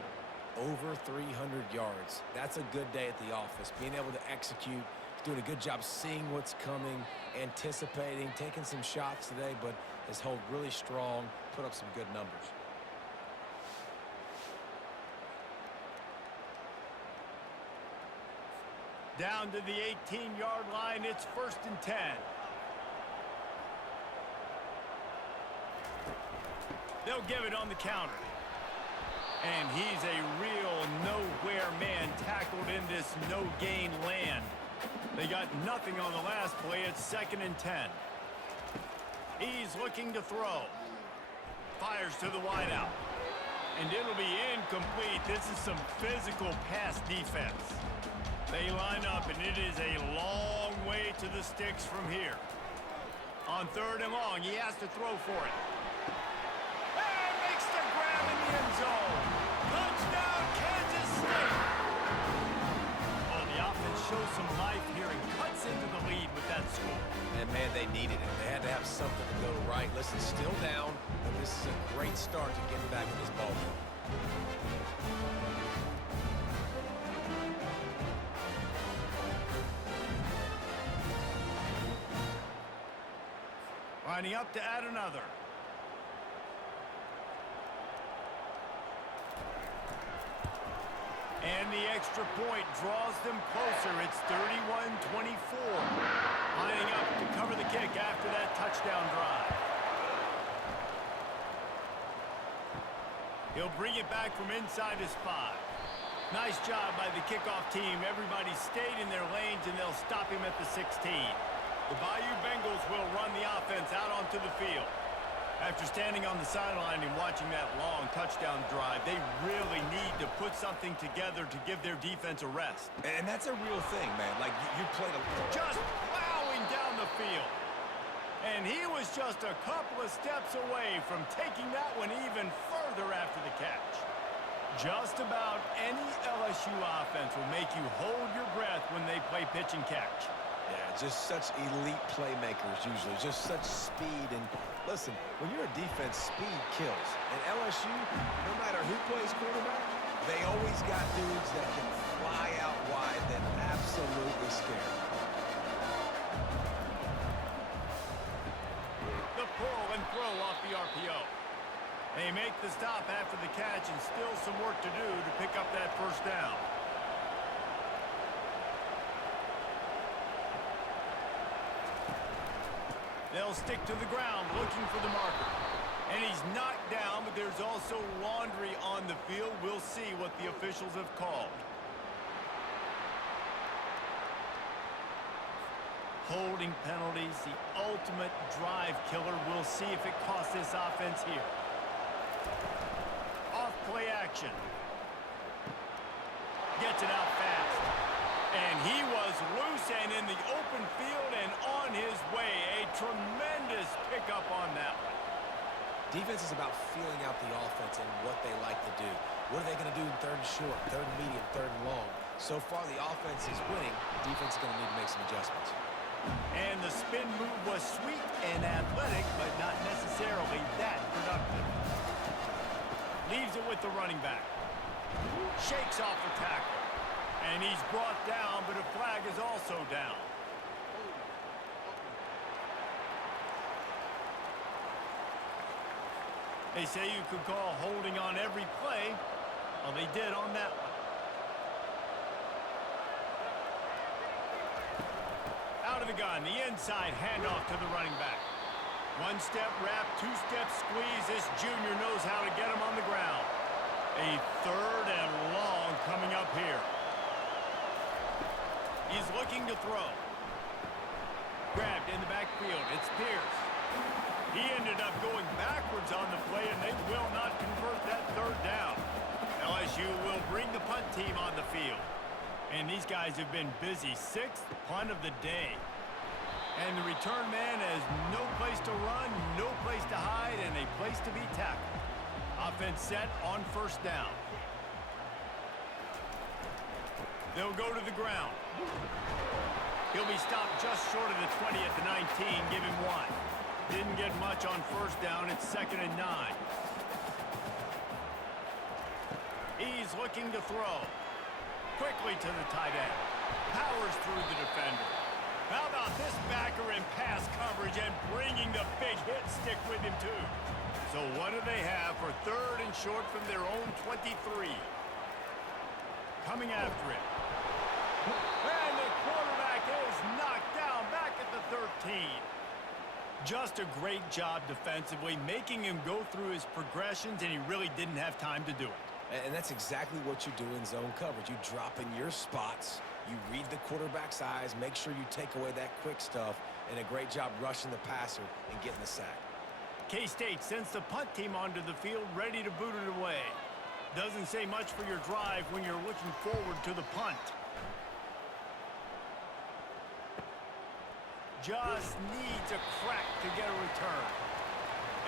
over 300 yards. That's a good day at the office. Being able to execute, doing a good job seeing what's coming, anticipating, taking some shots today, but has held really strong, put up some good numbers. Down to the 18-yard line, it's 1st and 10. They'll give it on the counter. And he's a real nowhere man tackled in this no-gain land. They got nothing on the last play. It's 2nd and 10. He's looking to throw. Fires to the wideout. And it'll be incomplete. This is some physical pass defense. They line up, and it is a long way to the sticks from here. On 3rd and long, he has to throw for it. And makes the grab in the end zone. Touchdown, Kansas State. Oh, the offense shows some life here and cuts into the lead with that score. And, man, they needed it. They had to have something to go right. Listen, still down, but this is a great start to getting back in this ballgame. Lining up to add another. And the extra point draws them closer. It's 31-24. Lining up to cover the kick after that touchdown drive. He'll bring it back from inside his 5. Nice job by the kickoff team. Everybody stayed in their lanes, and they'll stop him at the 16. The Bayou Bengals will run the offense out onto the field. After standing on the sideline and watching that long touchdown drive, they really need to put something together to give their defense a rest. And that's a real thing, man. Like, you played a... Just plowing down the field. And he was just a couple of steps away from taking that one even further after the catch. Just about any LSU offense will make you hold your breath when they play pitch and catch. Yeah, just such elite playmakers usually, just such speed. And listen, when you're a defense, speed kills. And LSU, no matter who plays quarterback, they always got dudes that can fly out wide that absolutely scare. The pull and throw off the RPO. They make the stop after the catch and still some work to do to pick up that first down. They'll stick to the ground looking for the marker. And he's knocked down, but there's also laundry on the field. We'll see what the officials have called. Holding penalties, the ultimate drive killer. We'll see if it costs this offense here. Off play action. Gets it out fast. And he was loose and in the open field and on his way. A tremendous pickup on that one. Defense is about feeling out the offense and what they like to do. What are they going to do in third and short, third and medium, third and long? So far, the offense is winning. Defense is going to need to make some adjustments. And the spin move was sweet and athletic, but not necessarily that productive. Leaves it with the running back. Shakes off the tackle. And he's brought down, but a flag is also down. They say you could call holding on every play. Well, they did on that one. Out of the gun, the inside handoff to the running back. One step wrap, two-step squeeze. This junior knows how to get him on the ground. A third and long coming up here. He's looking to throw. Grabbed in the backfield. It's Pierce. He ended up going backwards on the play, and they will not convert that third down. LSU will bring the punt team on the field. And these guys have been busy. 6th punt of the day. And the return man has no place to run, no place to hide, and a place to be tackled. Offense set on first down. They'll go to the ground. He'll be stopped just short of the 20 at the 19. Give him 1. Didn't get much on first down. It's 2nd and 9. He's looking to throw. Quickly to the tight end. Powers through the defender. How about this backer in pass coverage and bringing the big hit stick with him too? So what do they have for 3rd and short from their own 23? Coming after it. And the quarterback is knocked down back at the 13. Just a great job defensively, making him go through his progressions, and he really didn't have time to do it. And that's exactly what you do in zone coverage. You drop in your spots, you read the quarterback's eyes, make sure you take away that quick stuff, and a great job rushing the passer and getting the sack. K-State sends the punt team onto the field, ready to boot it away. Doesn't say much for your drive when you're looking forward to the punt. Just needs a crack to get a return.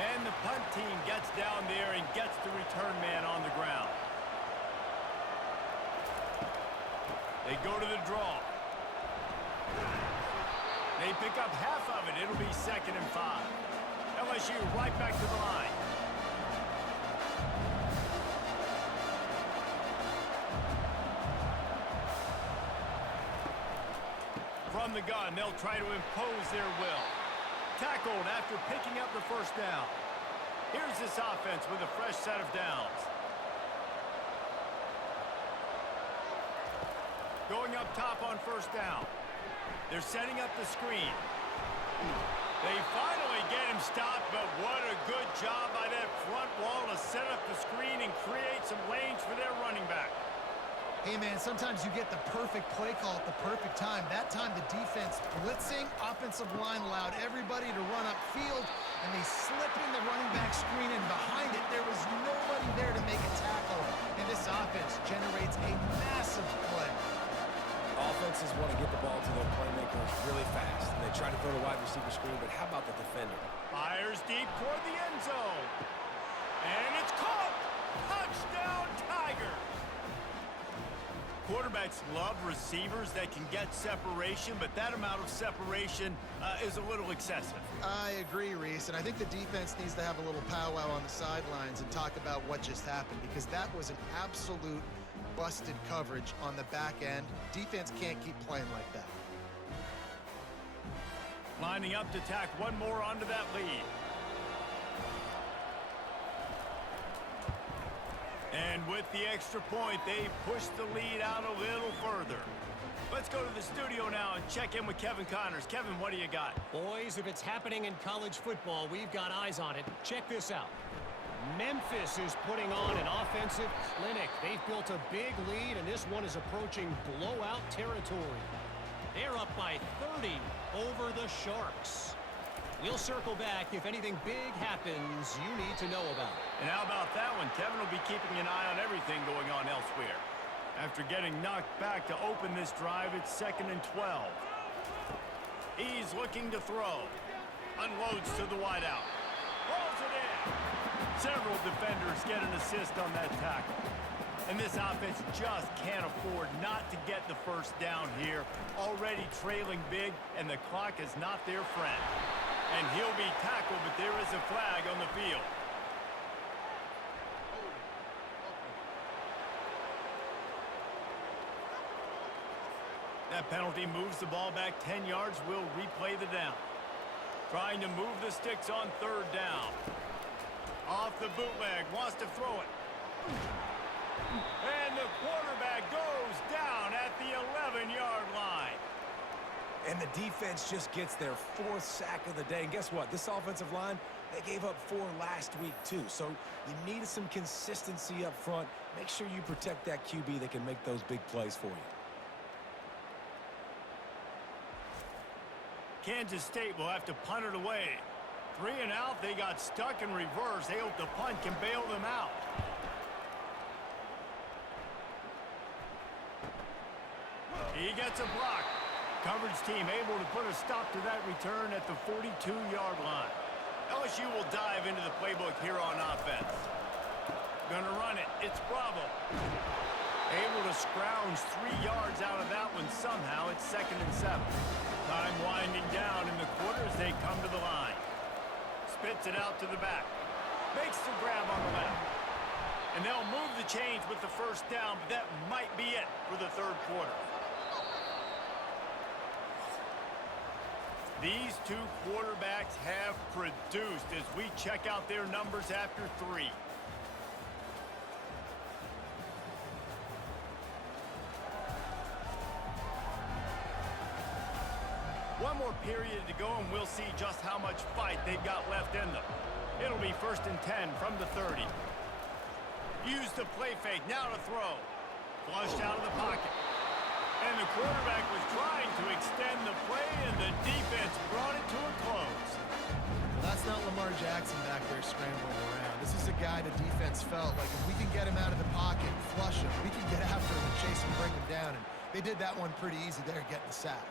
And the punt team gets down there and gets the return man on the ground. They go to the draw. They pick up half of it. It'll be 2nd and 5. LSU right back to the line. From the gun, they'll try to impose their will. Tackled after picking up the first down. Here's this offense with a fresh set of downs. Going up top on first down. They're setting up the screen. They finally get him stopped, but what a good job by that front wall to set up the screen and create some lanes for their running back. Hey, man, sometimes you get the perfect play call at the perfect time. That time the defense blitzing, offensive line allowed everybody to run upfield, and they slipped in the running back screen, and behind it there was nobody there to make a tackle, and this offense generates a massive play. Offenses want to get the ball to their playmakers really fast. And they try to throw the wide receiver screen, but how about the defender? Fires deep toward the end zone. And it's caught! Touchdown, Tiger! Quarterbacks love receivers that can get separation, but that amount of separation is a little excessive. I agree, Reese, and I think the defense needs to have a little powwow on the sidelines and talk about what just happened, because that was an absolute busted coverage on the back end. Defense can't keep playing like that. Lining up to tack one more onto that lead. And with the extra point, they push the lead out a little further. Let's go to the studio now and check in with Kevin Connors. Kevin, what do you got? Boys, if it's happening in college football, we've got eyes on it. Check this out. Memphis is putting on an offensive clinic. They've built a big lead, and this one is approaching blowout territory. They're up by 30 over the Sharks. We'll circle back if anything big happens you need to know about. And how about that one? Kevin will be keeping an eye on everything going on elsewhere. After getting knocked back to open this drive, it's 2nd and 12. He's looking to throw. Unloads to the wideout. Rolls it in. Several defenders get an assist on that tackle. And this offense just can't afford not to get the first down here. Already trailing big, and the clock is not their friend. And he'll be tackled, but there is a flag on the field. That penalty moves the ball back 10 yards. We'll replay the down. Trying to move the sticks on 3rd down. Off the bootleg, wants to throw it. And the quarterback goes down at the 11-yard line. And the defense just gets their 4th sack of the day. And guess what? This offensive line, they gave up 4 last week too. So you need some consistency up front. Make sure you protect that QB that can make those big plays for you. Kansas State will have to punt it away. 3 and out, they got stuck in reverse. They hope the punt can bail them out. He gets a block. Coverage team able to put a stop to that return at the 42-yard line. LSU will dive into the playbook here on offense. Gonna run it. It's Bravo. Able to scrounge 3 yards out of that one somehow. It's 2nd and 7. Time winding down in the quarter as they come to the line. Spits it out to the back. Makes the grab on the left. And they'll move the chains with the first down, but that might be it for the 3rd quarter. These two quarterbacks have produced as we check out their numbers after 3. One more period to go, and we'll see just how much fight they've got left in them. It'll be 1st and 10 from the 30. Use the play fake, now to throw. Flushed out of the pocket. And the quarterback was trying to extend the play, and the defense brought it to a close. Well, that's not Lamar Jackson back there scrambling around. This is a guy the defense felt like if we can get him out of the pocket, flush him, we can get after him and chase him, bring him down. And they did that one pretty easy there, getting the sack.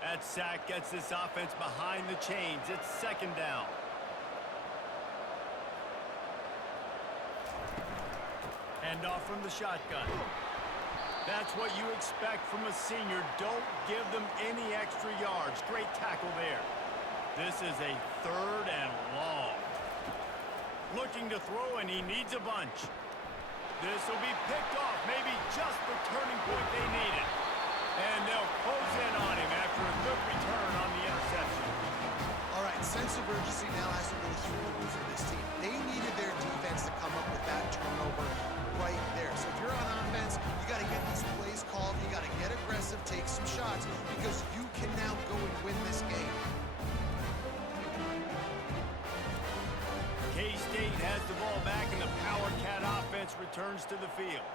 That sack gets this offense behind the chains. It's 2nd down. Hand off from the shotgun. That's what you expect from a senior. Don't give them any extra yards. Great tackle there. This is a 3rd and long. Looking to throw, and he needs a bunch. This will be picked off. Maybe just the turning point they needed. And they'll close in on him after a good return on the interception. All right, sense of urgency now has to go through the roof for this team. They needed their defense to come up with that turnover right there. So if you're on offense, you got to get these plays called. You got to get aggressive, take some shots, because you can now go and win this game. returns to the field.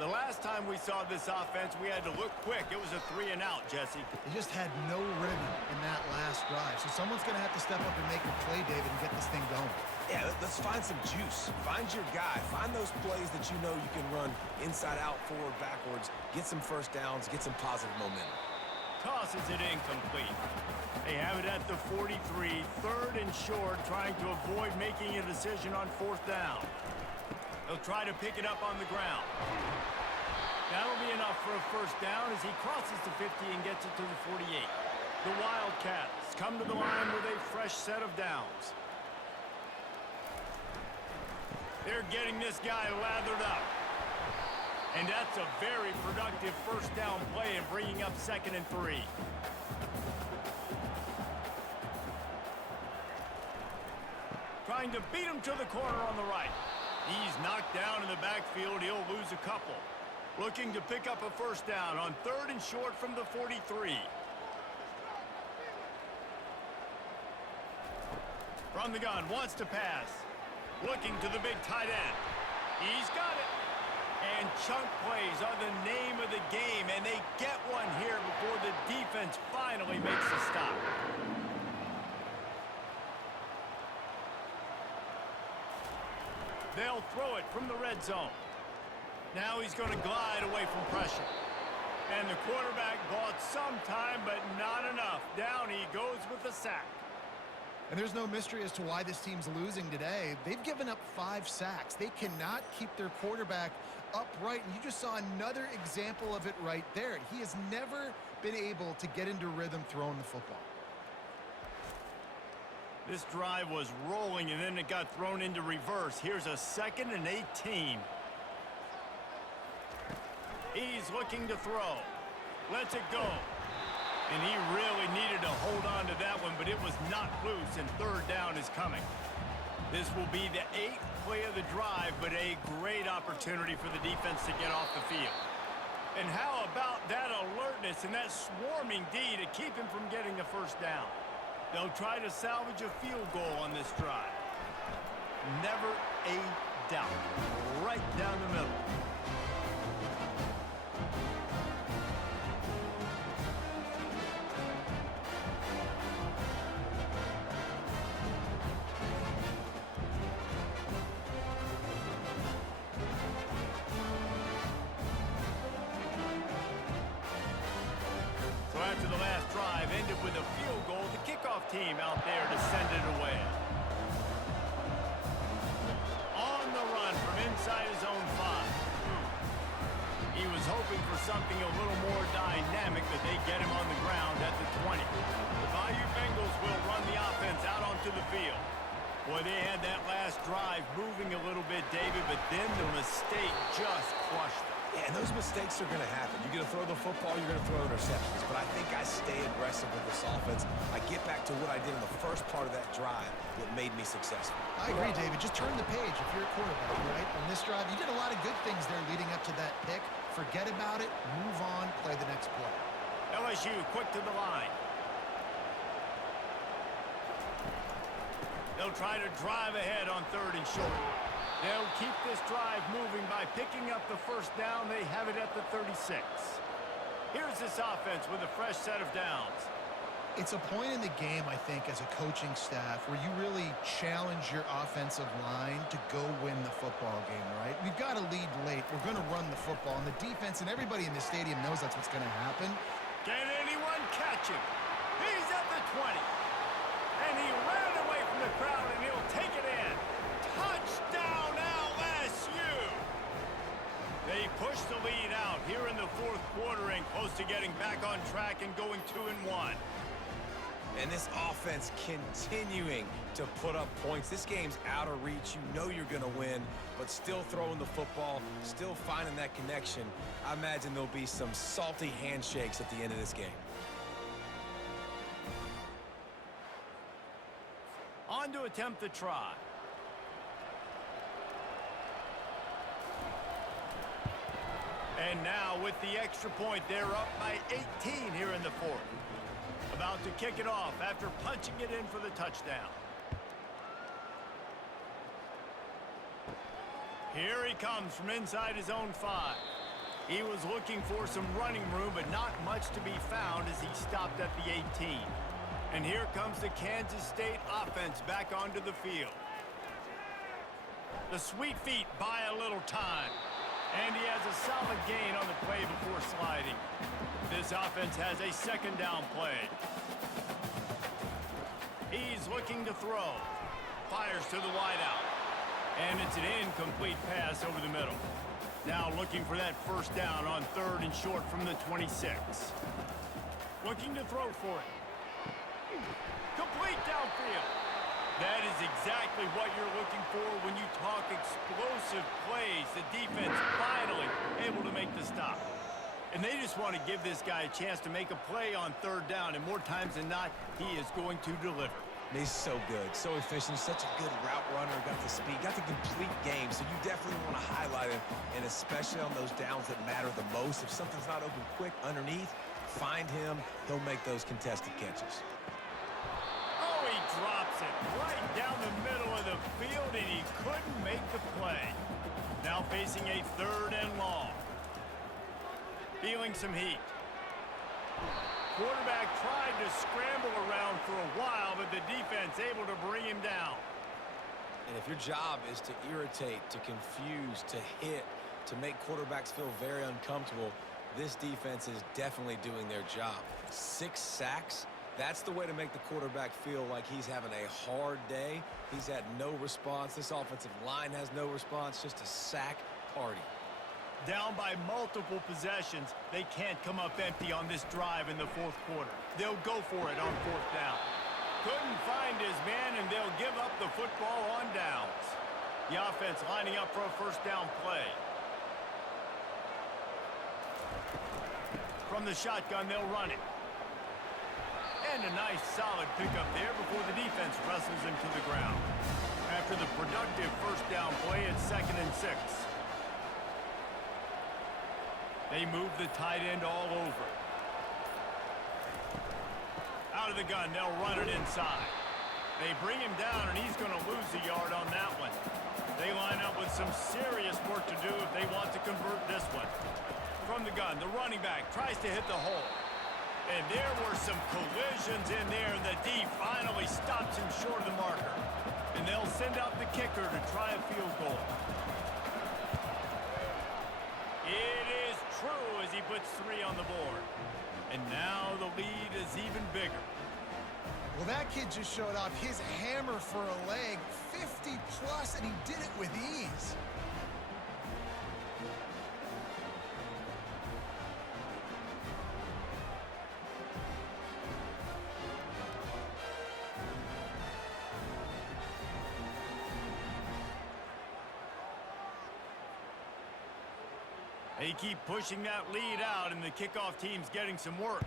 The last time we saw this offense, we had to look quick. It was a 3-and-out, Jesse. They just had no rhythm in that last drive. So someone's going to have to step up and make a play, David, and get this thing going. Yeah, let's find some juice. Find your guy. Find those plays that you know you can run inside out, forward, backwards, get some first downs, get some positive momentum. Tosses it incomplete. They have it at the 43, 3rd and short, trying to avoid making a decision on 4th down. They'll try to pick it up on the ground. That'll be enough for a first down as he crosses the 50 and gets it to the 48. The Wildcats come to the line with a fresh set of downs. They're getting this guy lathered up. And that's a very productive first down play and bringing up 2nd and 3. Trying to beat him to the corner on the right. He's knocked down in the backfield. He'll lose a couple. Looking to pick up a first down on 3rd and short from the 43. From the gun, wants to pass. Looking to the big tight end. He's got it. And chunk plays are the name of the game, and they get one here before the defense finally makes a stop. They'll throw it from the red zone. Now he's going to glide away from pressure. And the quarterback bought some time, but not enough. Down he goes with the sack. And there's no mystery as to why this team's losing today. They've given up 5 sacks. They cannot keep their quarterback upright. And you just saw another example of it right there. He has never been able to get into rhythm throwing the football. This drive was rolling, and then it got thrown into reverse. Here's a 2nd and 18. He's looking to throw. Lets it go. And he really needed to hold on to that one, but it was not loose, and 3rd down is coming. This will be the 8th play of the drive, but a great opportunity for the defense to get off the field. And how about that alertness and that swarming D to keep him from getting the first down? They'll try to salvage a field goal on this drive. Never a doubt. Right down the middle. After the last drive ended with a field goal, the kickoff team out there to send it away. On the run from inside his own 5. He was hoping for something a little more dynamic, but they get him on the ground at the 20. The Bayou Bengals will run the offense out onto the field. Boy, they had that last drive moving a little bit, David, but then the mistake just crushed them. Yeah, and those mistakes are going to happen. You're going to throw the football, you're going to throw interceptions. But I think I stay aggressive with this offense. I get back to what I did in the first part of that drive that made me successful. I agree, David. Just turn the page if you're a quarterback, right? On this drive, you did a lot of good things there leading up to that pick. Forget about it, move on, play the next play. LSU quick to the line. They'll try to drive ahead on 3rd and short. They'll keep this drive moving by picking up the first down. They have it at the 36. Here's this offense with a fresh set of downs. It's a point in the game, I think, as a coaching staff where you really challenge your offensive line to go win the football game, right? We've got to lead late. We're going to run the football, and the defense and everybody in the stadium knows that's what's going to happen. Can anyone catch him? He's at the 20. And he ran away from the crowd, and he'll take it in. Touchdown, LSU! They push the lead out here in the 4th quarter and close to getting back on track and going 2-1. And this offense continuing to put up points. This game's out of reach. You know you're going to win, but still throwing the football, still finding that connection. I imagine there'll be some salty handshakes at the end of this game. On to attempt the try. And now with the extra point, they're up by 18 here in the 4th. About to kick it off after punching it in for the touchdown. Here he comes from inside his own 5. He was looking for some running room, but not much to be found as he stopped at the 18. And here comes the Kansas State offense back onto the field. The sweet feet buy a little time. And he has a solid gain on the play before sliding. This offense has a second down play. He's looking to throw. Fires to the wideout. And it's an incomplete pass over the middle. Now looking for that first down on 3rd and short from the 26. Looking to throw for it. Complete downfield. That is exactly what you're looking for when you talk explosive plays. The defense finally able to make the stop. And they just want to give this guy a chance to make a play on 3rd down, and more times than not, he is going to deliver. He's so good, so efficient, such a good route runner, got the speed, got the complete game, so you definitely want to highlight him, and especially on those downs that matter the most. If something's not open quick underneath, find him, he'll make those contested catches. Oh, he drops it right down the middle of the field, and he couldn't make the play. Now facing a 3rd and long. Feeling some heat. Quarterback tried to scramble around for a while, but the defense able to bring him down. And if your job is to irritate, to confuse, to hit, to make quarterbacks feel very uncomfortable, this defense is definitely doing their job. 6 sacks, that's the way to make the quarterback feel like he's having a hard day. He's had no response. This offensive line has no response, just a sack party. Down by multiple possessions, they can't come up empty on this drive in the 4th quarter. They'll go for it on 4th down. Couldn't find his man, and they'll give up the football on downs. The offense lining up for a first down play. From the shotgun, they'll run it. And a nice solid pickup there before the defense wrestles him to the ground. After the productive first down play, it's 2nd and 6. They move the tight end all over. Out of the gun, they'll run it inside. They bring him down, and he's going to lose a yard on that one. They line up with some serious work to do if they want to convert this one. From the gun, the running back tries to hit the hole. And there were some collisions in there, and the D finally stops him short of the marker. And they'll send out the kicker to try a field goal. It is true as he puts 3 on the board. And now the lead is even bigger. Well, that kid just showed off his hammer for a leg, 50 plus, and he did it with ease. They keep pushing that lead out, and the kickoff team's getting some work.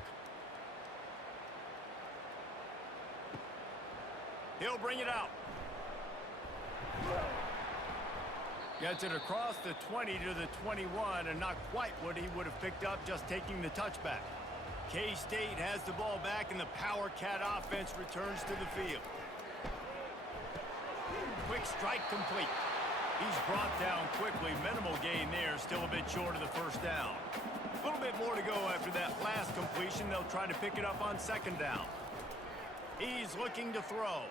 He'll bring it out. Gets it across the 20 to the 21, and not quite what he would have picked up just taking the touchback. K-State has the ball back, and the Power Cat offense returns to the field. Quick strike complete. He's brought down quickly. Minimal gain there, still a bit short of the first down. A little bit more to go after that last completion. They'll try to pick it up on 2nd down. He's looking to throw.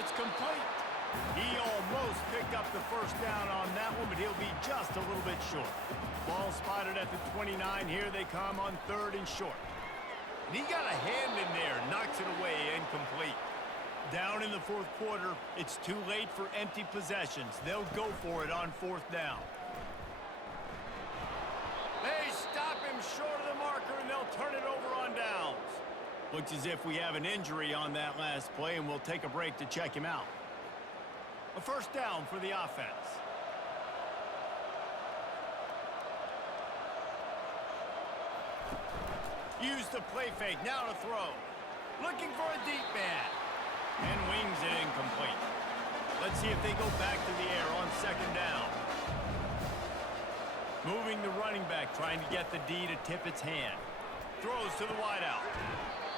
It's complete. He almost picked up the first down on that one, but he'll be just a little bit short. Ball spotted at the 29. Here they come on 3rd and short. And he got a hand in there, knocks it away, incomplete. Down in the 4th quarter, it's too late for empty possessions. They'll go for it on 4th down. They stop him short of the marker, and they'll turn it over on downs. Looks as if we have an injury on that last play, and we'll take a break to check him out. A first down for the offense. Use the play fake, now to throw. Looking for a deep man. And wings it incomplete. Let's see if they go back to the air on 2nd down. Moving the running back, trying to get the D to tip its hand. Throws to the wideout.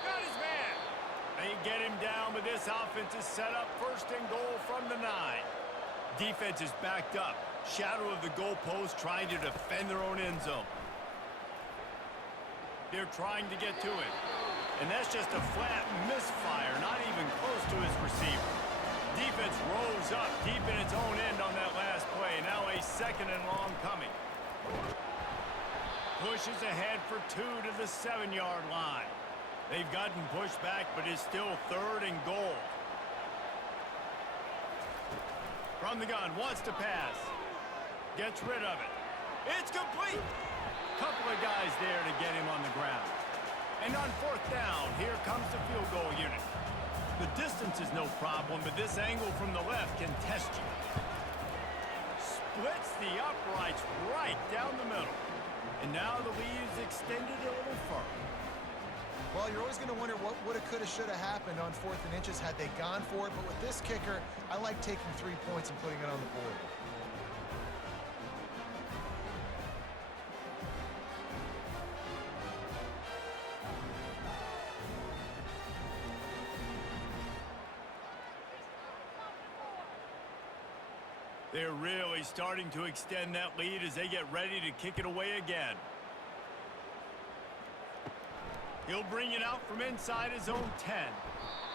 Got his man. They get him down, but this offense is set up 1st and goal from the 9. Defense is backed up. Shadow of the goalpost, trying to defend their own end zone. They're trying to get to it. And that's just a flat misfire, not even close to his receiver. Defense rose up deep in its own end on that last play. Now a 2nd and long coming. Pushes ahead for 2 to the 7-yard line. They've gotten pushed back, but it's still 3rd and goal. From the gun, wants to pass. Gets rid of it. It's complete. Couple of guys there to get him on the ground. And on 4th down, here comes the field goal unit. The distance is no problem, but this angle from the left can test you. Splits the uprights right down the middle. And now the lead is extended a little further. Well, you're always going to wonder what woulda, coulda, shoulda happened on 4th and inches had they gone for it. But with this kicker, I like taking 3 points and putting it on the board. They're really starting to extend that lead as they get ready to kick it away again. He'll bring it out from inside his own 10.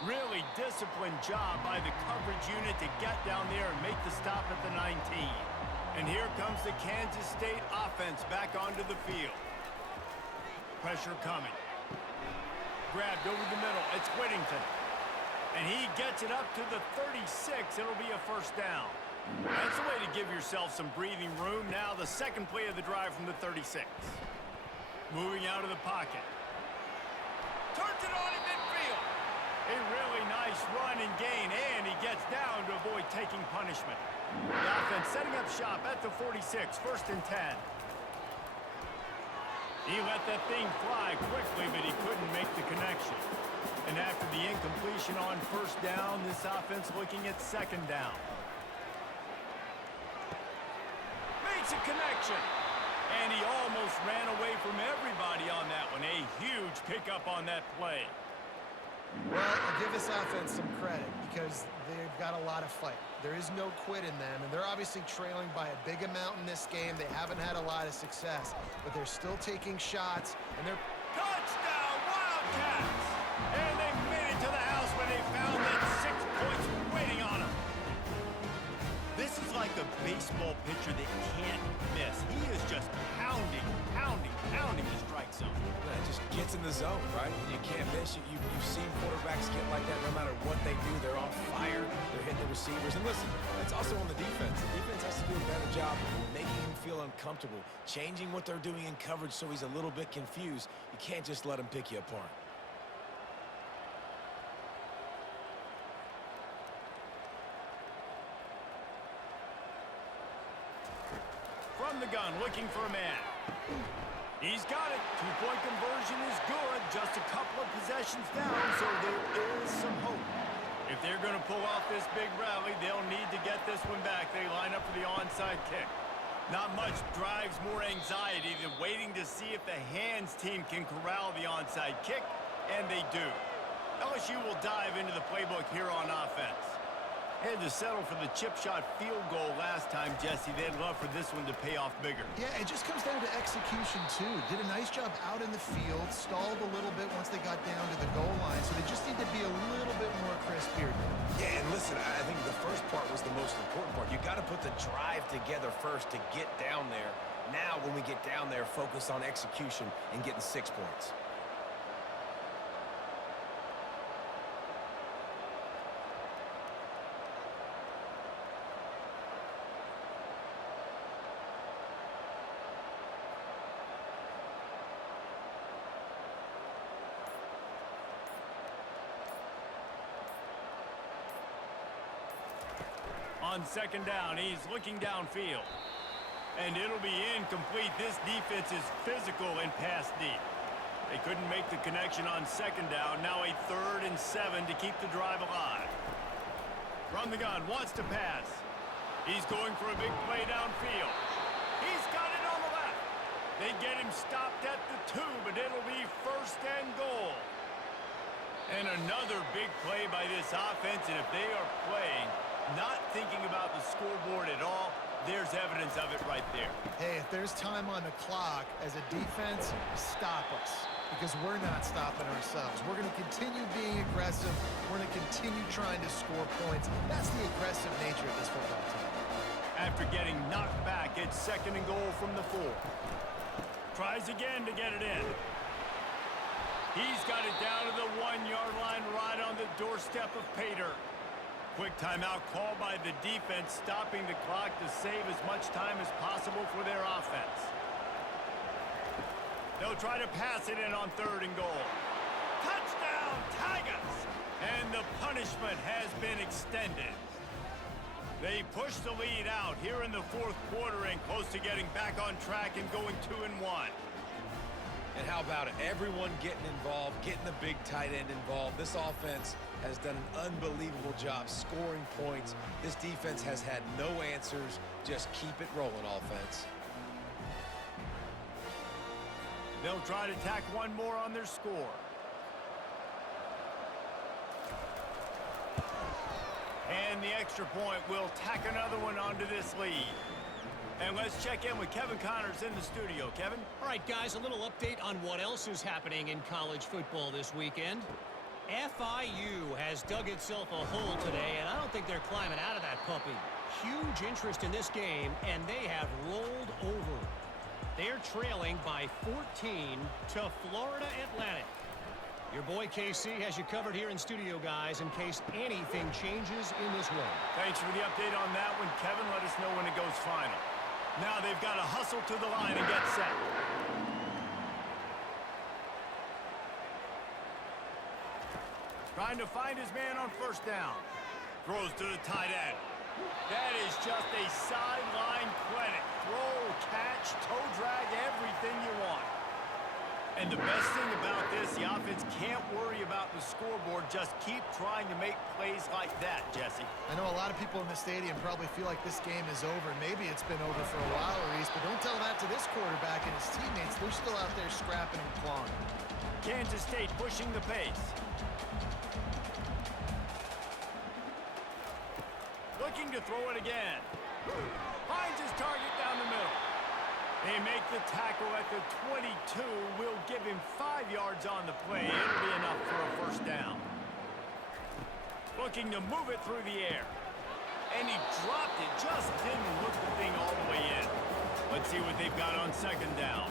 Really disciplined job by the coverage unit to get down there and make the stop at the 19. And here comes the Kansas State offense back onto the field. Pressure coming. Grabbed over the middle. It's Whittington. And he gets it up to the 36. It'll be a 1st down. That's the way to give yourself some breathing room. Now the 2nd play of the drive from the 36. Moving out of the pocket. Turns it on in midfield. A really nice run and gain, and he gets down to avoid taking punishment. The offense setting up shop at the 46, 1st and 10. He let that thing fly quickly, but he couldn't make the connection. And after the incompletion on 1st down, this offense looking at 2nd down. Makes a connection. And he almost ran away from everybody on that one. A huge pickup on that play. Well, I'll give this offense some credit because they've got a lot of fight. There is no quit in them, and they're obviously trailing by a big amount in this game. They haven't had a lot of success, but they're still taking shots, and they're... Touchdown, Wildcats! And they made it to the house where they found that 6 points waiting on them. This is like a baseball pitcher that can't miss. He is just pounding the strike zone. Yeah, it just gets in the zone, right? And you can't miss. You've seen quarterbacks get like that no matter what they do. They're on fire. They're hitting the receivers. And listen, that's also on the defense. The defense has to do a better job making him feel uncomfortable, changing what they're doing in coverage so he's a little bit confused. You can't just let him pick you apart. From the gun, looking for a man. He's got it. 2-point conversion is good. Just a couple of possessions down, so there is some hope. If they're going to pull off this big rally, they'll need to get this one back. They line up for the onside kick. Not much drives more anxiety than waiting to see if the hands team can corral the onside kick, and they do. LSU will dive into the playbook here on offense. Had to settle for the chip shot field goal last time, Jesse. They'd love for this one to pay off bigger. Yeah, it just comes down to execution, too. Did a nice job out in the field, stalled a little bit once they got down to the goal line, so they just need to be a little bit more crisp here. Yeah, and listen, I think the first part was the most important part. You got to put the drive together first to get down there. Now, when we get down there, focus on execution and getting 6 points. On 2nd down, he's looking downfield. And it'll be incomplete. This defense is physical and pass deep. They couldn't make the connection on 2nd down. Now a 3rd and 7 to keep the drive alive. From the gun, wants to pass. He's going for a big play downfield. He's got it on the left. They get him stopped at the 2, but it'll be 1st and goal. And another big play by this offense, and if they are playing not thinking about the scoreboard at all. There's evidence of it right there. Hey, if there's time on the clock, as a defense, stop us. Because we're not stopping ourselves. We're going to continue being aggressive. We're going to continue trying to score points. That's the aggressive nature of this football team. After getting knocked back, it's 2nd and goal from the 4. Tries again to get it in. He's got it down to the 1-yard line right on the doorstep of Pater. Quick timeout called by the defense, stopping the clock to save as much time as possible for their offense. They'll try to pass it in on 3rd and goal. Touchdown, Tigers! And the punishment has been extended. They push the lead out here in the 4th quarter and close to getting back on track and going 2-1. And how about it? Everyone getting involved, getting the big tight end involved. This offense has done an unbelievable job scoring points. This defense has had no answers. Just keep it rolling, offense. They'll try to tack one more on their score. And the extra point will tack another one onto this lead. And let's check in with Kevin Connors in the studio. Kevin? All right, guys, a little update on what else is happening in college football this weekend. FIU has dug itself a hole today, and I don't think they're climbing out of that puppy. Huge interest in this game, and they have rolled over. They're trailing by 14 to Florida Atlantic. Your boy KC has you covered here in studio, guys, in case anything changes in this one. Thanks for the update on that one, Kevin. Let us know when it goes final. Now they've got to hustle to the line and get set. Trying to find his man on 1st down. Throws to the tight end. That is just a sideline credit. Throw, catch, toe drag, everything you want. And the best thing about this, the offense can't worry about the scoreboard. Just keep trying to make plays like that, Jesse. I know a lot of people in the stadium probably feel like this game is over. Maybe it's been over for a while, Reese, but don't tell that to this quarterback and his teammates. They're still out there scrapping and clawing. Kansas State pushing the pace. Looking to throw it again. Finds his target down the middle. They make the tackle at the 22. Will give him 5 yards on the play. It'll be enough for a 1st down. Looking to move it through the air. And he dropped it. Just didn't look the thing all the way in. Let's see what they've got on 2nd down.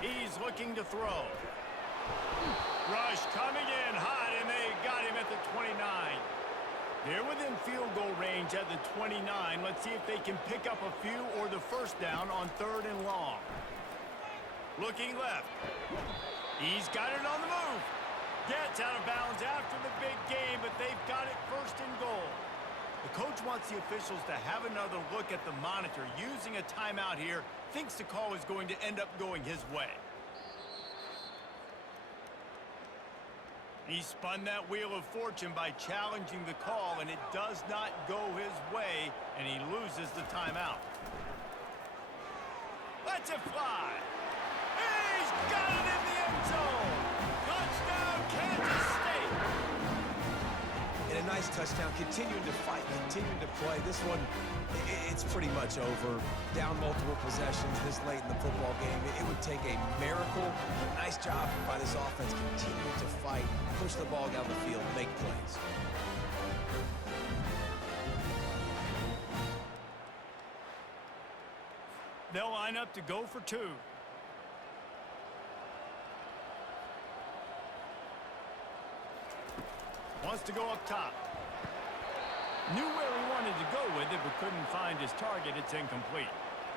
He's looking to throw. Rush coming in hot, and they got him at the 29. They're within field goal range at the 29. Let's see if they can pick up a few or the 1st down on 3rd and long. Looking left. He's got it on the move. Gets out of bounds after the big game, but they've got it 1st and goal. The coach wants the officials to have another look at the monitor. Using a timeout here, thinks the call is going to end up going his way. He spun that wheel of fortune by challenging the call, and it does not go his way, and he loses the timeout. Lets it fly. He's got it in the end zone. Touchdown, Kansas State. And a nice touchdown, continuing to fight, continuing to play. This one, it's pretty much over. Down multiple possessions this late in the football game. It would take a miracle. Nice job by this offense, continuing to fight, push the ball down the field, make plays. They'll line up to go for 2. Wants to go up top. Knew where he wanted to go with it, but couldn't find his target. It's incomplete.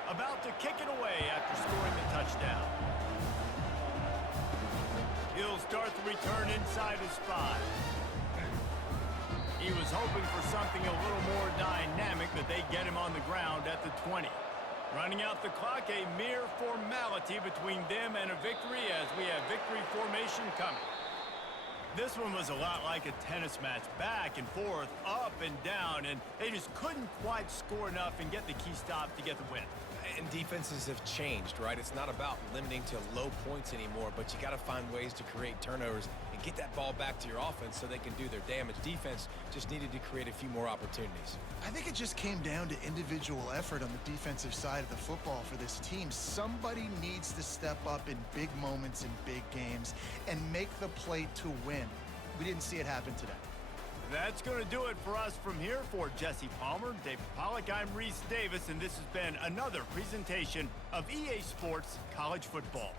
About to kick it away after scoring the touchdown. He'll start the return inside his 5. He was hoping for something a little more dynamic, but they get him on the ground at the 20. Running out the clock, a mere formality between them and a victory as we have victory formation coming. This one was a lot like a tennis match, back and forth, up and down, and they just couldn't quite score enough and get the key stop to get the win. And defenses have changed, right? It's not about limiting to low points anymore, but you got to find ways to create turnovers and get that ball back to your offense so they can do their damage. Defense just needed to create a few more opportunities. I think it just came down to individual effort on the defensive side of the football for this team. Somebody needs to step up in big moments in big games and make the play to win. We didn't see it happen today. That's going to do it for us from here. For Jesse Palmer, David Pollack, I'm Reese Davis, and this has been another presentation of EA Sports College Football.